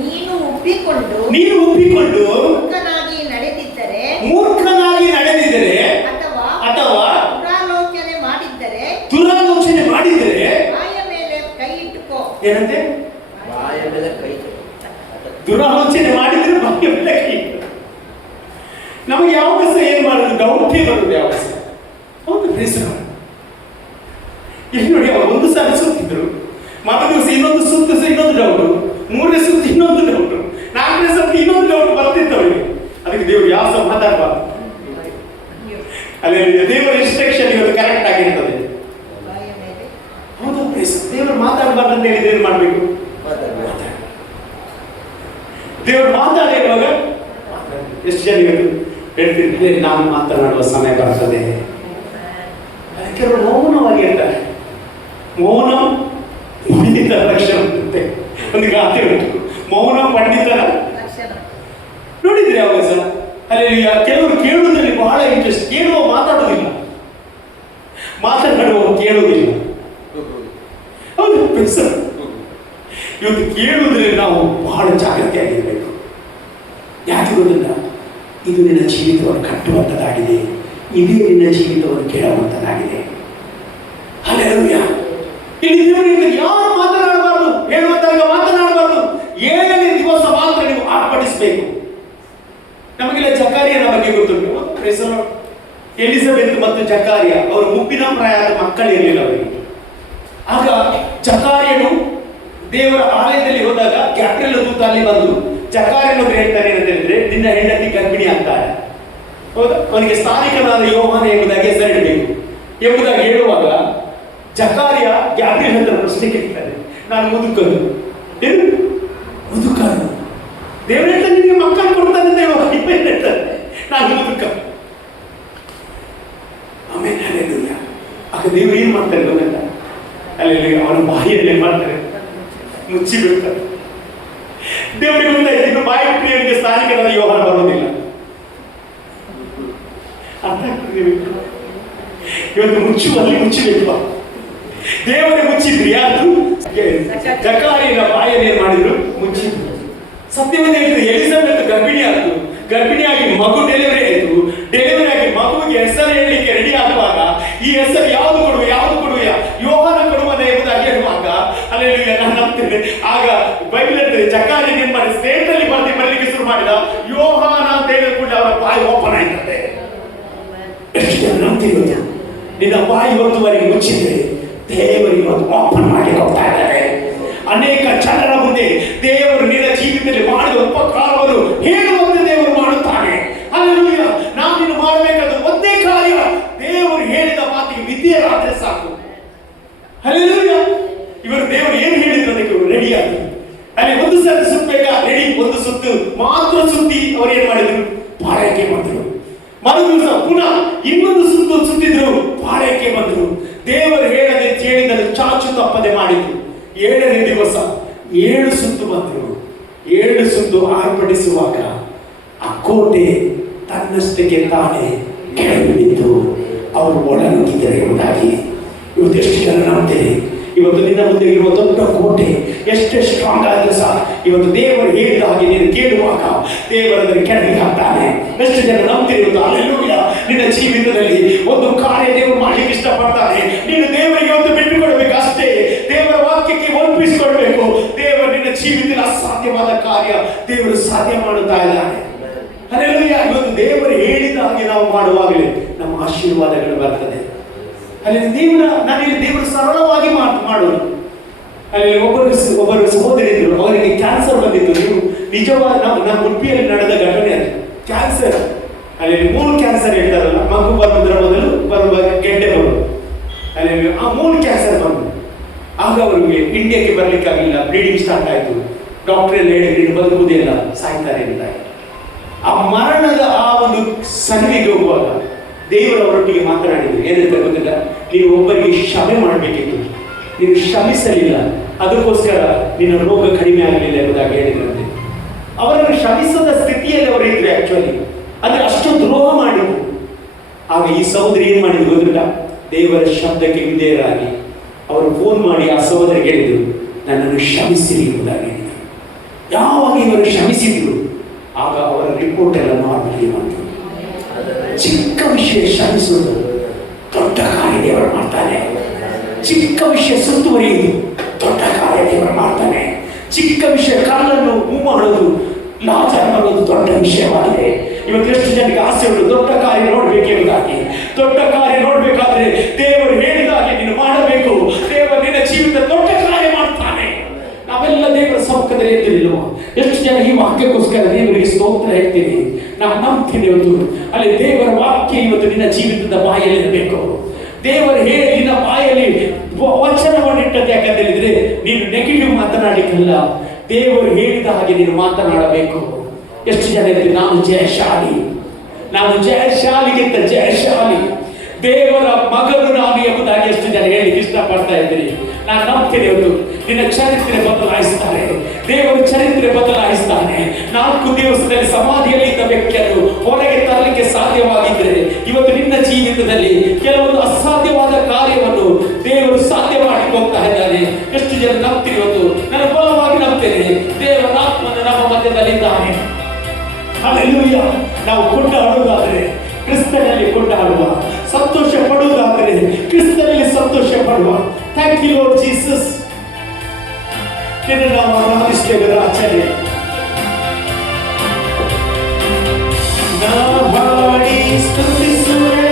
ನೀನು ಉಬ್ಬಿಕೊಂಡು ಮೂರ್ಖನಾಗಿ ನಡೆದಿದ್ದರೆ ಅಥವಾ ದುರಾಲೋಚನೆ ಮಾಡಿದ್ದರೆ ಬಾಯ ಮೇಲೆ ಕೈ ಇಟ್ಟುಕೋ. ಏನಂತೆ? ದುರಾಲೋಚನೆ ಮಾಡಿದ್ರೆ ಬಾಯ ಮೇಲೆ ಕೈ ಇಟ್ಟು. ನಮಗೆ ಯಾವಾಗ ಸಹ ಏನ್ ಮಾಡುದು? ಡೌಟೇ ಬರುದು ಯಾವಾಗ ಸಹ. ಹೌದು, ಇಲ್ಲಿ ನೋಡಿ, ಅವರು 1 ಸಾರಿ ಸುತ್ತಿದ್ರು, ಮರು ದಿವಸ ಇನ್ನೊಂದು ಸುತ್ತು, ಇನ್ನೊಂದು ಡೌಟು, 3ನೇ ಸುತ್ತು ಇನ್ನೊಂದು ಡೌಟು, 4ನೇ ಸುತ್ತು ಇನ್ನೊಂದು ಡೌಟ್ ಬರ್ತಿತ್ತು ಅವರಿಗೆ. ಅದಕ್ಕೆ ದೇವರು ಯಾವ ಸಹ ಮಾತಾಡಬಾರ್ದು. ಅಲ್ಲಿ ದೇವರ ಇನ್ಸ್ಟ್ರಕ್ಷನ್ ಇವತ್ತು ಕರೆಕ್ಟ್ ಆಗಿರ್ತದೆ. ಹೌದು, ದೇವರು ಮಾತಾಡಬಾರ್ದು ಅಂತ ಹೇಳಿದ್ರೆ ಏನ್ ಮಾಡ್ಬೇಕು? ದೇವರು ಮಾತಾಡಿರುವಾಗ ಎಷ್ಟು ಜನ ಹೇಳ್ತಿರ್ತೀವಿ, ನಾನು ಮಾತನಾಡುವ ಸಮಯ ಬರ್ತದೆ. ಕೆಲವರು ಮೌನವಾಗಿ ಇರ್ತಾರೆ. ಮೌನ ಪಂಡಿತರ ಲಕ್ಷಣ ಅಂತೆ ಒಂದು ಗಾದೆ ಉಂಟು. ಮೌನ ಪಂಡಿತರ ನೋಡಿದ್ರೆ ಯಾವಾಗ ಸಹ ಅಲ್ಲಿ ಕೆಲವರು ಕೇಳುವುದರಲ್ಲಿ ಬಹಳ ಇಂಟ್ರೆಸ್ಟ್. ಕೇಳುವ ಮಾತಾಡುವುದಿಲ್ಲ, ಮಾತನಾಡುವ ಕೇಳುವುದಿಲ್ಲ. ಹೌದು, ಇವತ್ತು ಕೇಳುವುದರಲ್ಲಿ ನಾವು ಬಹಳ ಜಾಗೃತಿಯಾಗಿರಬೇಕು. ಯಾಕೆ ಗೊತ್ತಿಲ್ಲ? ಇದು ನಿನ್ನ ಜೀವಿತವನ್ನು ಕಟ್ಟುವಂಥದ್ದಾಗಿದೆ, ಇದೇ ನಿನ್ನ ಜೀವಿತವನ್ನು ಕೇಳುವಂಥದ್ದಾಗಿದೆ. ಹಲ್ಲೆಲೂಯಾ. ಇಲ್ಲಿ ದೇವರಿಂದ ಯಾರು ಮಾತನಾಡಬಾರ್ದು, ಹೇಳುವಂತಾಗ ಮಾತನಾಡಬಾರ್ದು. 7ನೇ ದಿವಸ ಮಾತ್ರ ನೀವು ಆರ್ಪಡಿಸಬೇಕು. ನಮಗೆಲ್ಲ ಜಕಾರಿಯನ ಬಗ್ಗೆ ಗೊತ್ತುಂಟು. ಎಲಿಜಬೆತ್ ಮತ್ತು ಜಕಾರಿಯ ಅವರು ಮುಪ್ಪಿನ ಪ್ರಾಯದ ಮಕ್ಕಳಿರಲಿಲ್ಲ ಅವರಿಗೆ. ಆಗ ಜಕಾರಿಯನು ದೇವರ ಆಲಯದಲ್ಲಿ ಹೋದಾಗ ಗ್ಯಾಬ್ರಿಯಲ್ ದೂತ ಅಲ್ಲಿ ಬಂದು ಜಕಾರಿಯನು ಹೇಳ್ತಾನೆ ಅಂತ ಹೇಳಿದ್ರೆ, ನಿನ್ನ ಹೆಂಡತಿ ಗರ್ಭಿಣಿ ಆಗ್ತಾಳೆ, ಹೌದಾ, ಅವನಿಗೆ ಸ್ಥಾನಿಕನಾದ ಯೋಹಾನ ಎಂಬುದಾಗಿ ಹೆಸರಿಡಬೇಕು ಎಂಬುದಾಗಿ ಹೇಳುವಾಗ ಜಕಾರಿಯ ಗ್ಯಾಬ್ರಿಯಲ್ ಹತ್ರ ಪ್ರಶ್ನೆ ಕೇಳ್ತಾನೆ, ನಾನು ಮುದುಕನು, ಏನು ಮುದುಕನು, ದೇವರ ಹೇಳ್ತಾನೆ ನಿನಗೆ ಮಕ್ಕಳು ಕೊಡ್ತಾನೆ, ಹೇಳ್ತಾನೆ ನಾನು ಮುದುಕ. ಆಮೇಲೆ ಅಲ್ಲೆಲ್ಲ ಆಗ ದೇವರು ಏನ್ ಮಾಡ್ತಾರೆ ಗೊತ್ತಿಲ್ಲ, ಅಲ್ಲಿ ಅವನ ಬಾಯಿಯಲ್ಲಿ ಮಾಡ್ತಾರೆ, ಮುಚ್ಚಿ ಬಿಡ್ತಾರೆ. ದೇವರಿಗೆ ಗೊತ್ತಾಯ್ತು ಇನ್ನು ಬಾಯಿ ಪ್ರಿಯರಿಗೆ ಸ್ಥಾನಿಕರಾದ ಯೋಹಾನ ಬರೋದಿಲ್ಲ. ಅರ್ಥ ಆಗ್ತದೆ? ಇವತ್ತು ಮುಚ್ಚುವಲ್ಲಿ ಮುಚ್ಚಬೇಕು. ದೇವರೇ ಮುಚ್ಚಿದ್ರಿ, ಅದು ಜಕಾರಿಯನ ಬಾಯಲ್ಲಿ ಏನ್ ಮಾಡಿದ್ರು, ಮುಚ್ಚಿದ್ರು. ಸತ್ಯವನ್ನು ಹೇಳಿದ್ರೆ ಎಲಿಜಬೆತ್ ಗರ್ಭಿಣಿ ಆಯ್ತು, ಗರ್ಭಿಣಿಯಾಗಿ ಮಗು ಡೆಲಿವರಿ ಆಯ್ತು, ಡೆಲಿವರಿ ಆಗಿ ಮಗುವಿಗೆ ಹೆಸರು ಹೇಳಲಿಕ್ಕೆ ರೆಡಿ ಆಗುವಾಗ ಈ ಹೆಸರು ಯಾವುದು ಕೊಡುವ ಯೋಹಾನ ಕೊಡುವನ ಎಂಬುದಾಗಿ ಹೇಳುವಾಗ ಅಲ್ಲಿ ನಾನು ನಂಬ್ತೇನೆ. ಆಗ ಬೈಬಲ್ ಹೇಳ್ತದೆ ಜಕಾರಿಯ ಏನ್ ಮಾಡಿ ಸ್ಟೇಟ್ ಅಲ್ಲಿ ಬರಲಿಕ್ಕೆ ಶುರು ಮಾಡಿದ, ಯೋಹಾನ ಅಂತ ಹೇಳಿದ ಕೂಡ ಅವರ ಬಾಯಿ ಓಪನ್ ಆಯ್ತದೆ. ಎಷ್ಟು ಜನ ನಂಬ್ತೀವಿ? ನಿನ್ನ ಬಾಯಿ ಇವತ್ತುವರೆಗೆ ಮುಚ್ಚಿದ್ರೆ ದೇವರು ಇವತ್ತು ಓಪನ್ ಮಾಡಿ ಹೋಗ್ತಾ ಇದ್ದಾರೆ. ಅನೇಕ ಜನರ ಮುಂದೆ ದೇವರು ನಿನ್ನ ಜೀವಿತದಲ್ಲಿ ಮಾಡಿದ ಉಪಕಾರವನ್ನು ಹೇಳುವಂತೆ ದೇವರು ಮಾಡುತ್ತಾನೆ. ಹಲ್ಲೆಲೂಯಾ. ನಾವು ನೀನು ಮಾಡಬೇಕಾದ ಒಂದೇ ಕಾರ್ಯ, ದೇವರು ಹೇಳಿದ ಮಾತಿಗೆ ವಿಧೇಯರಾದರೆ ಸಾಕು. ಹಲ್ಲೆಲೂಯಾ. ಇವರು ದೇವರು ಏನು ಹೇಳಿದ್ರು ಅದಕ್ಕೆ ರೆಡಿ ಆಗಿ ಅಲ್ಲಿ ಒಂದು ಸತಿ ಸುತ್ತಬೇಕಾ, ರೆಡಿ, ಒಂದು ಸುತ್ತು ಮಾತ್ರ ಸುತ್ತಿ ಅವರು ಏನ್ ಮಾಡಿದ್ರು, ಪಾಳಯಕ್ಕೆ ಬಂದರು. ಮರು ದಿವಸ ಪುನಃ ಇನ್ನೊಂದು ಸುತ್ತು ಸುತ್ತಿದ್ರು, ಪಾಳಯಕ್ಕೆ ಬಂದರು. ದೇವರು ಹೇಳಿದನ್ನು ಚಾಚು ತಪ್ಪದೆ ಮಾಡಿದ್ರು. 7ನೇ ದಿವಸ 7 ಸುತ್ತು ಬಂದರು. 7 ಸುತ್ತು ಆರ್ಭಟಿಸುವಾಗ ಆ ಕೋಟೆ ತನ್ನಷ್ಟಕ್ಕೆ ತಾನೇ ಕೆಳಗೆ ಬಿದ್ದು ಅವರು ಒಳನುಗ್ಗಿದ್ದಾರೆ ಎಂಬುದಾಗಿ ಇವತ್ತು ಎಷ್ಟು ಜನ ನಂಬ್ತೇವೆ? ಇವತ್ತು ನಿನ್ನ ಮುಂದೆ ಇರುವ ದೊಡ್ಡ ಕೋಟೆ ಎಷ್ಟೇ ಸ್ಟ್ರಾಂಗ್ ಆದರೂ ಸಹ ಇವತ್ತು ದೇವರು ಹೇಳಿದ ಹಾಗೆ ನೀನು ಕೇಳುವಾಗ ದೇವರನ್ನು ಕೆಳಗೆ ಹಾಕ್ತಾನೆ. ಎಷ್ಟು ಜನ ನಂಬ್ತಿರುವುದು? ಅಲ್ಲೆಲ್ಲೂಯ್ಯ. ನಿನ್ನ ಜೀವಿತದಲ್ಲಿ ಒಂದು ಕಾರ್ಯ ದೇವರು ಮಾಡಲಿಕ್ಕೆ ಇಷ್ಟಪಡ್ತಾನೆ. ನೀನು ದೇವರಿಗೆ ಒಂದು ಬಿಟ್ಟುಕೊಡ್ಬೇಕು ಅಷ್ಟೇ. ದೇವರ ವಾಕ್ಯಕ್ಕೆ ಒಪ್ಪಿಸಿಕೊಡ್ಬೇಕು. ದೇವರು ನಿನ್ನ ಜೀವಿತದಲ್ಲಿ ಅಸಾಧ್ಯವಾದ ಕಾರ್ಯ ದೇವರು ಸಾಧ್ಯ ಮಾಡುತ್ತಾ ಇದ್ದಾನೆ. ಅಲ್ಲೆಲ್ಲೂಯ್ಯ. ಇವತ್ತು ದೇವರು ಹೇಳಿದ ಹಾಗೆ ನಾವು ಮಾಡುವಾಗಲೇ ನಮ್ಮ ಆಶೀರ್ವಾದಗಳು ಬರ್ತದೆ. ಅಲ್ಲಿ ದೇವರು ಸರಳವಾಗಿ ಮಾಡೋರು. ಅಲ್ಲಿ ಒಬ್ಬರು ಸಹೋದರಿದ್ರು, ಅವರಿಗೆ ಕ್ಯಾನ್ಸರ್ ಬಂದಿತ್ತು. ನೀವು ನಿಜವಾದ ನಮ್ಮ ಉಡುಪಿಯಲ್ಲಿ ನಡೆದ ಘಟನೆ ಅದು. ಕ್ಯಾನ್ಸರ್ ಅಲ್ಲಿ 3 ಕ್ಯಾನ್ಸರ್ ಹೇಳ್ತಾರಲ್ಲ, ಮಗು ಬರೋದ್ರ ಮೊದಲು ಬರುವ ಗೆಡ್ಡೆ ಬರೋದು, ಅಲ್ಲಿ ಆ 3 ಕ್ಯಾನ್ಸರ್ ಬಂದು ಆಗ ಅವರಿಗೆ ಇಂಡಿಯಾಕ್ಕೆ ಬರ್ಲಿಕ್ಕಾಗಲಿಲ್ಲ. ಬ್ಲೀಡಿಂಗ್ ಸ್ಟಾರ್ಟ್ ಆಯ್ತು. ಡಾಕ್ಟರ್ ಎಲ್ಲ ಹೇಳಿದ್ರು ಬದುಕುವುದಿಲ್ಲ, ಸಾಯ್ತಾರೆ ಅಂತ. ಆ ಮರಣದ ಆ ಒಂದು ಸನ್ನಿಗೆ ಹೋಗುವಾಗ ದೇವರು ಅವರೊಟ್ಟಿಗೆ ಮಾತನಾಡಿದ್ರು. ಏನಂತ ಗೊತ್ತಿಲ್ಲ, ನೀವು ಒಬ್ಬರಿಗೆ ಕ್ಷಮೆ ಮಾಡಬೇಕಿತ್ತು, ನೀನು ಕ್ಷಮಿಸಲಿಲ್ಲ, ಅದಕ್ಕೋಸ್ಕರ ನಿನ್ನ ರೋಗ ಕಡಿಮೆ ಆಗಲಿಲ್ಲ ಎಂಬುದಾಗಿ ಹೇಳಿದ್ರಂತೆ. ಅವರನ್ನು ಕ್ಷಮಿಸದ ಸ್ಥಿತಿಯಲ್ಲಿ ಅವರು ಇದ್ರು ಆಕ್ಚುಲಿ, ಅಂದ್ರೆ ಅಷ್ಟು ದ್ರೋಹ ಮಾಡಿದ್ರು. ಆಗ ಈ ಸಹೋದರಿ ಏನ್ ಮಾಡಿದ್ರು ಗೊತ್ತಿಲ್ಲ, ದೇವರ ಶಬ್ದಕ್ಕೆ ವಿಧೇಯರಾಗಿ ಅವರು ಫೋನ್ ಮಾಡಿ ಆ ಸಹೋದರಿಗೆ ಹೇಳಿದ್ರು, ನನ್ನನ್ನು ಕ್ಷಮಿಸಿರಿ ಎಂಬುದಾಗಿ ಹೇಳಿದರು. ಯಾವಾಗ ಇವರು ಕ್ಷಮಿಸಿದ್ರು ಆಗ ಅವರ ರಿಪೋರ್ಟ್ ಎಲ್ಲ ನಾರ್ಮಲಿ ಬಂತು. ಚಿಕ್ಕ ವಿಷಯ ಶ್ರಮಿಸುವುದು ದೊಡ್ಡ ಕಾರ್ಯ ದೇವರು ಮಾಡ್ತಾನೆ. ಚಿಕ್ಕ ವಿಷಯ ಸುತ್ತುವರಿಯುವುದು ದೊಡ್ಡ ಕಾರ್ಯ ದೇವರು ಮಾಡ್ತಾನೆ. ಚಿಕ್ಕ ವಿಷಯ ಕಾಲನ್ನು ಮೂವ್ ಮಾಡೋದು, ಲಾಜರ್ ಮಾಡೋದು ದೊಡ್ಡ ವಿಷಯವಾಗಿದೆ. ಇವತ್ತು ಎಷ್ಟು ಜನಕ್ಕೆ ಆಸೆ ಉಂಟು ದೊಡ್ಡ ಕಾರ್ಯ ನೋಡ್ಬೇಕೆಂಬುದಾಗಿ. ದೊಡ್ಡ ಕಾರ್ಯ ನೋಡ್ಬೇಕಾದ್ರೆ ದೇವರು ಹೇಳಿದಾಗೆ ನೀನು ಮಾಡಬೇಕು. ದೇವರು ನಿನ್ನ ಜೀವಿತ ದೊಡ್ಡ ಕಾರ್ಯ ಮಾಡ್ತಾನೆ. ನಾವೆಲ್ಲ ದೇವರ ಸಮ್ಮುಖದಲ್ಲಿ ಇರ್ತಿರಲಿಲ್ಲ. ಎಷ್ಟು ಜನ ಈ ವಾಕ್ಯಕ್ಕೋಸ್ಕರ ದೇವರಿಗೆ ಸ್ತೋತ್ರ ಹೇಳ್ತೀವಿ. ನಾವು ನಂಬ್ತೀನಿ ಇವತ್ತು ಅಲ್ಲಿ ದೇವರ ವಾಕ್ಯ ಇವತ್ತು ನಿನ್ನ ಜೀವಿತದ ಬಾಯಲ್ಲಿ ಇರಬೇಕು. ದೇವರು ಹೇಳಿ ನಿನ್ನ ಬಾಯಲ್ಲಿ ವಚನವನ್ನಿಟ್ಟದ್ದು ಯಾಕಂತ ಹೇಳಿದ್ರೆ ನೀನು ನೆಗೆಟಿವ್ ಮಾತನಾಡಿಕಲ್ಲ, ದೇವರು ಹೇಳಿದ ಹಾಗೆ ನೀನು ಮಾತನಾಡಬೇಕು. ಎಷ್ಟು ಜನ ಇರ್ತೀವಿ ನಾನು ಜಯಶಾಲಿ, ನಾನು ಜಯಶಾಲಿಗಿಂತ ಜಯಶಾಲಿ, ದೇವರ ಮಗನು ನಾನು ಎಂಬುದಾಗಿ ಎಷ್ಟು ಜನ ಹೇಳಲಿಕ್ಕೆ ಇಷ್ಟಪಡ್ತಾ ಇದ್ದೀರಿ. ನಾನು ನಂಬ್ತೀನಿ ಇವತ್ತು ನಿನ್ನ ಚರಿತ್ರೆ ಬದಲಾಯಿಸ್ತಾನೆ, ದೇವರು ಚರಿತ್ರೆ ಬದಲಾಯಿಸ್ತಾನೆ. 4 ದಿವಸದಲ್ಲಿ ಸಮಾಧಿಯಲ್ಲಿ ಇದ್ದ ವ್ಯಕ್ತಿಯನ್ನು ಹೊರಗೆ ತರಲಿಕ್ಕೆ ಸಾಧ್ಯವಾಗಿದ್ದರೆ ಇವತ್ತು ನಿನ್ನ ಜೀವಿತದಲ್ಲಿ ಕೆಲವೊಂದು ಅಸಾಧ್ಯವಾದ ಕಾರ್ಯವನ್ನು ದೇವರು ಸಾಧ್ಯ ಮಾಡಿ ಹೋಗ್ತಾ ಇದ್ದಾನೆ. ಎಷ್ಟು ಜನ ನಂಬ್ತೀರಿ ಇವತ್ತು? ನಾನು ಬಲವಾಗಿ ನಂಬ್ತೇನೆ, ದೇವರ ಆತ್ಮನು ನಮ್ಮ ಮಧ್ಯದಲ್ಲಿದ್ದಾನೆ. ಹಲ್ಲೆಲೂಯ. ನಾವು ಕೊಂಡಾಡುವುದಾದರೆ ಕ್ರಿಸ್ತನಲ್ಲಿ ಕೊಂಡಾಡುವ, ಸಂತೋಷ ಪಡುವುದಾದರೆ ಕ್ರಿಸ್ತನಲ್ಲಿ ಸಂತೋಷ ಪಡುವ. Thank you Lord Jesus. ನಿನ್ನ ನಾವು ಆರಾಧಿಸ್ತೇವೆ ಆಚಾರ್ಯ. ನಾ ಹಾಡಿ ಸ್ತುತಿಸುವೆ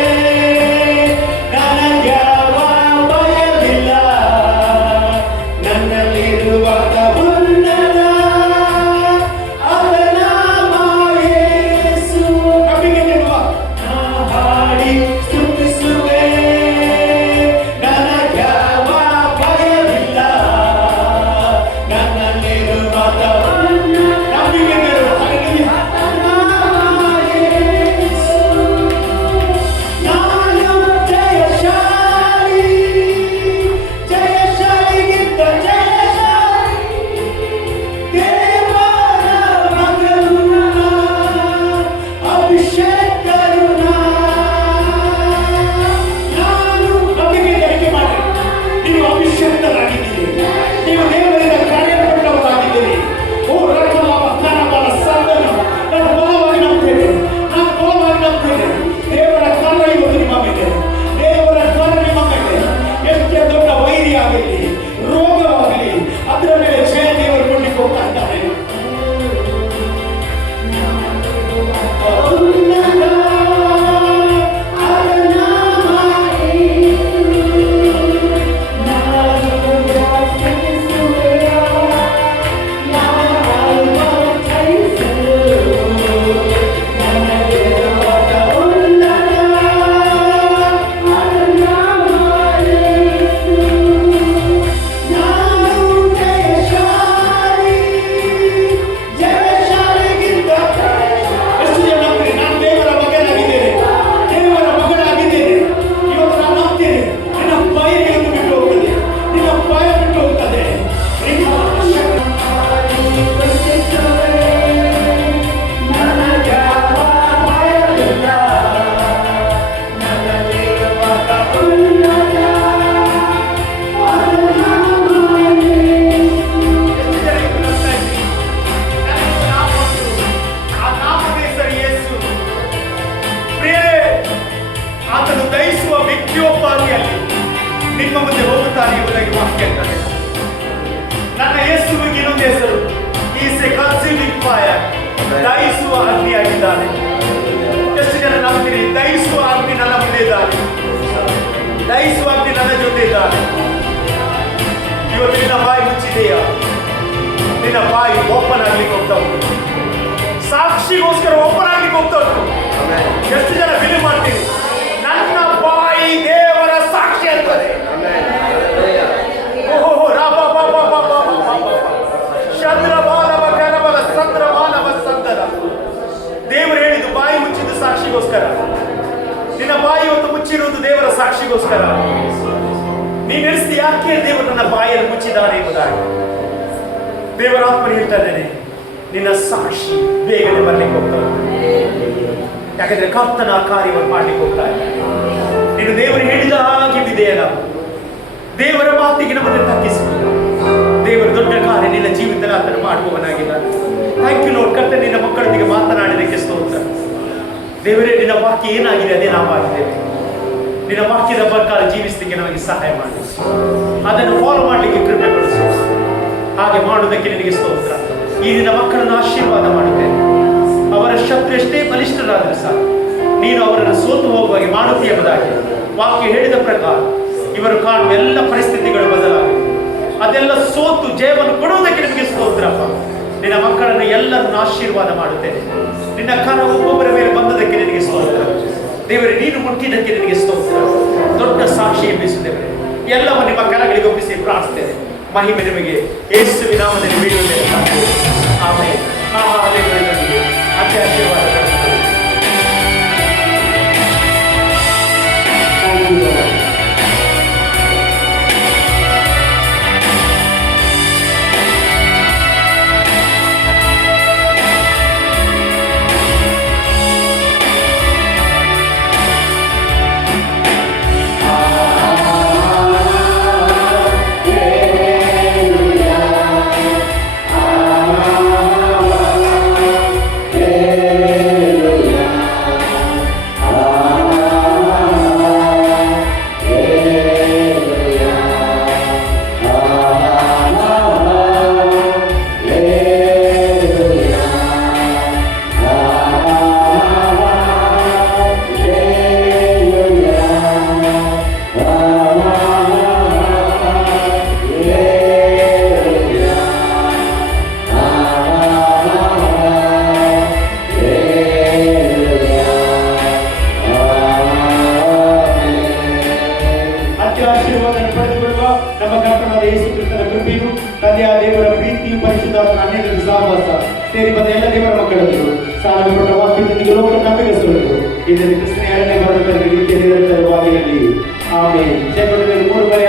ಜೊತೆ ಇದ್ದಾನೆ, ದಯಿಸುವಾಗಿ ನನ್ನ ಜೊತೆ ಇದ್ದಾನೆ. ಇವತ್ತು ನಿನ್ನ ಬಾಯಿ ಮುಚ್ಚಿದೆಯಾ? ನಿನ್ನ ಬಾಯಿ ಓಪನ್ ಆಗ್ಲಿಕ್ಕೆ ಹೋಗ್ತಾ ಉಂಟು, ಸಾಕ್ಷಿಗೋಸ್ಕರ ಓಪನ್ ಆಗ್ಲಿಕ್ಕೆ ಹೋಗ್ತಾ ಉಂಟು. ಎಷ್ಟು ಜನ ಫಿಲ್ಮ್ ಮಾಡ್ತೀನಿ, ನನ್ನ ಬಾಯಿ ದೇವರ ಸಾಕ್ಷಿ ಅಂತದೆ. ಓಹೋ ರಾಬ ಬಾಬ ಬಾಬ ಚಂದ್ರ ಬಾಲವ ಕರಬಲ ಸಂದ್ರ ಬಾಲವ ಸಂದರ. ದೇವರು ಹೇಳಿದ್ದು ಬಾಯಿ ಮುಚ್ಚಿದ್ದು ಸಾಕ್ಷಿಗೋಸ್ಕರ. ನಿನ್ನ ಬಾಯಿ ಒಂದು ಮುಚ್ಚಿರುವುದು ದೇವರ ಸಾಕ್ಷಿಗೋಸ್ಕರ. ನೀನು ನಡೆಸಿದ ಯಾಕೆ ದೇವರು ನನ್ನ ಬಾಯಿಯನ್ನು ಮುಚ್ಚಿದ್ದಾನೆ ಎಂಬುದಾಗಿ ದೇವರ ಆತ್ಮ ಹೇಳ್ತಾ ಇದ್ದೇನೆ, ನಿನ್ನ ಸಾಕ್ಷಿ ಬೇಗನೆ ಬರ್ಲಿಕ್ಕೆ ಹೋಗ್ತಾ ಇದೆ. ಯಾಕಂದ್ರೆ ಕರ್ತನ ಕಾರ್ಯವನ್ನು ಮಾಡ್ಲಿಕ್ಕೆ ಹೋಗ್ತಾ ಇದ್ದಾನೆ. ನೀನು ದೇವರು ಹೇಳಿದ ಹಾಗೆ ವಿಧೇಯನ, ದೇವರ ಮಾತಿಗೆ ನಮ್ಮನ್ನು ತಗ್ಗಿಸಿ ದೇವರು ದೊಡ್ಡ ಕಾರ್ಯ ನಿನ್ನ ಜೀವಿತದಲ್ಲಿ ಆತನು ಮಾಡುವವನಾಗಿದ್ದಾನೆ. Thank you lord. ಕರ್ತನೇ, ನಿನ್ನ ಮಕ್ಕಳೊಂದಿಗೆ ಮಾತನಾಡಿದಕ್ಕೆ ಸ್ತೋತ್ರ. ದೇವರೇ, ನಿನ್ನ ವಾಕ್ಯ ಏನಾಗಿದೆ ಅದೇ ನಾವಾಗಿದ್ದೇವೆ. ನಿನ್ನ ವಾಕ್ಯದ ಪ್ರಕಾರ ಜೀವಿಸಲಿಕ್ಕೆ ನಮಗೆ ಸಹಾಯ ಮಾಡಿ, ಅದನ್ನು ಫಾಲೋ ಮಾಡಲಿಕ್ಕೆ ಕೃಪೆ ಪಡಿಸು. ಹಾಗೆ ಮಾಡುವುದಕ್ಕೆ ನಿನಗೆ ಸ್ತೋತ್ರ. ಈ ನಿನ್ನ ಮಕ್ಕಳನ್ನು ಆಶೀರ್ವಾದ ಮಾಡುತ್ತೇನೆ. ಅವರ ಶತ್ರು ಎಷ್ಟೇ ಬಲಿಷ್ಠರಾದರೂ ಸಹ ನೀನು ಅವರನ್ನು ಸೋತು ಹೋಗುವಾಗೆ ಮಾಡುತ್ತೀಯ ಎಂಬುದಾಗಿ ವಾಕ್ಯ ಹೇಳಿದ ಪ್ರಕಾರ ಇವರು ಕಾಣುವ ಎಲ್ಲ ಪರಿಸ್ಥಿತಿಗಳು ಬದಲಾಗಿದೆ. ಅದೆಲ್ಲ ಸೋತು ಜಯವನ್ನು ಕೊಡುವುದಕ್ಕೆ ನಿಮಗೆ ಸ್ತೋತ್ರಪ್ಪ. ನಿನ್ನ ಮಕ್ಕಳನ್ನು ಎಲ್ಲರನ್ನು ಆಶೀರ್ವಾದ ಮಾಡುತ್ತೇನೆ. ನಿನ್ನ ಕರ ಒಬ್ಬೊಬ್ಬರ ಮೇಲೆ ಬಂದದಕ್ಕೆ ನಿನಗೆ ಸ್ತೋತ್ರ. ದೇವರೇ, ನೀನು ಮುಟ್ಟಿದ್ದಕ್ಕೆ ನಿನಗೆ ಸ್ತೋತ್ರ. ದೊಡ್ಡ ಸಾಕ್ಷಿ ಎಬ್ಬಿಸುತ್ತೇವೆ. ಎಲ್ಲವೂ ನಿಮ್ಮ ಕರಗಳಿಗೆ ಒಪ್ಪಿಸಿ ಪ್ರಾರ್ಥಿಸ್ತೇನೆ. ಮಹಿಮೆ ನಿಮಗೆ ಯೇಸುವಿನ ನಾಮದಲ್ಲಿ ಬೀಳುತ್ತೇನೆ. ಆಮೆನ್. ಅತಿ ಆಶೀರ್ವಾದ. ನಮ್ಮ ಕರ್ತನಾದ ಯೇಸು ಕ್ರಿಸ್ತನ ಕೃಪೆಯು, ತಂದೆಯ ದೇವರ ಪ್ರೀತಿಯು, ಪರಿಶುದ್ಧಾತ್ಮನ ಅನ್ಯದಲ್ಲಿ ಸಹವಾಸ ಸೇರಿ ಬಂದ ಎಲ್ಲ ದೇವರ ಮಕ್ಕಳನ್ನು ಸಾಲಪಟ್ಟ ವಾಕ್ಯದೊಂದಿಗೆ ಲೋಕ ನಂಬಿಕೆಸುವುದು ಇದನ್ನು ಕ್ರಿಸ್ತನ ಎರಡನೇ ಬರುತ್ತದೆ ನಿತ್ಯ ನಿರಂತರವಾಗಿ. ಆಮೇಲೆ ಜಯಪಟ್ಟದಲ್ಲಿ 3 ಬಾರಿ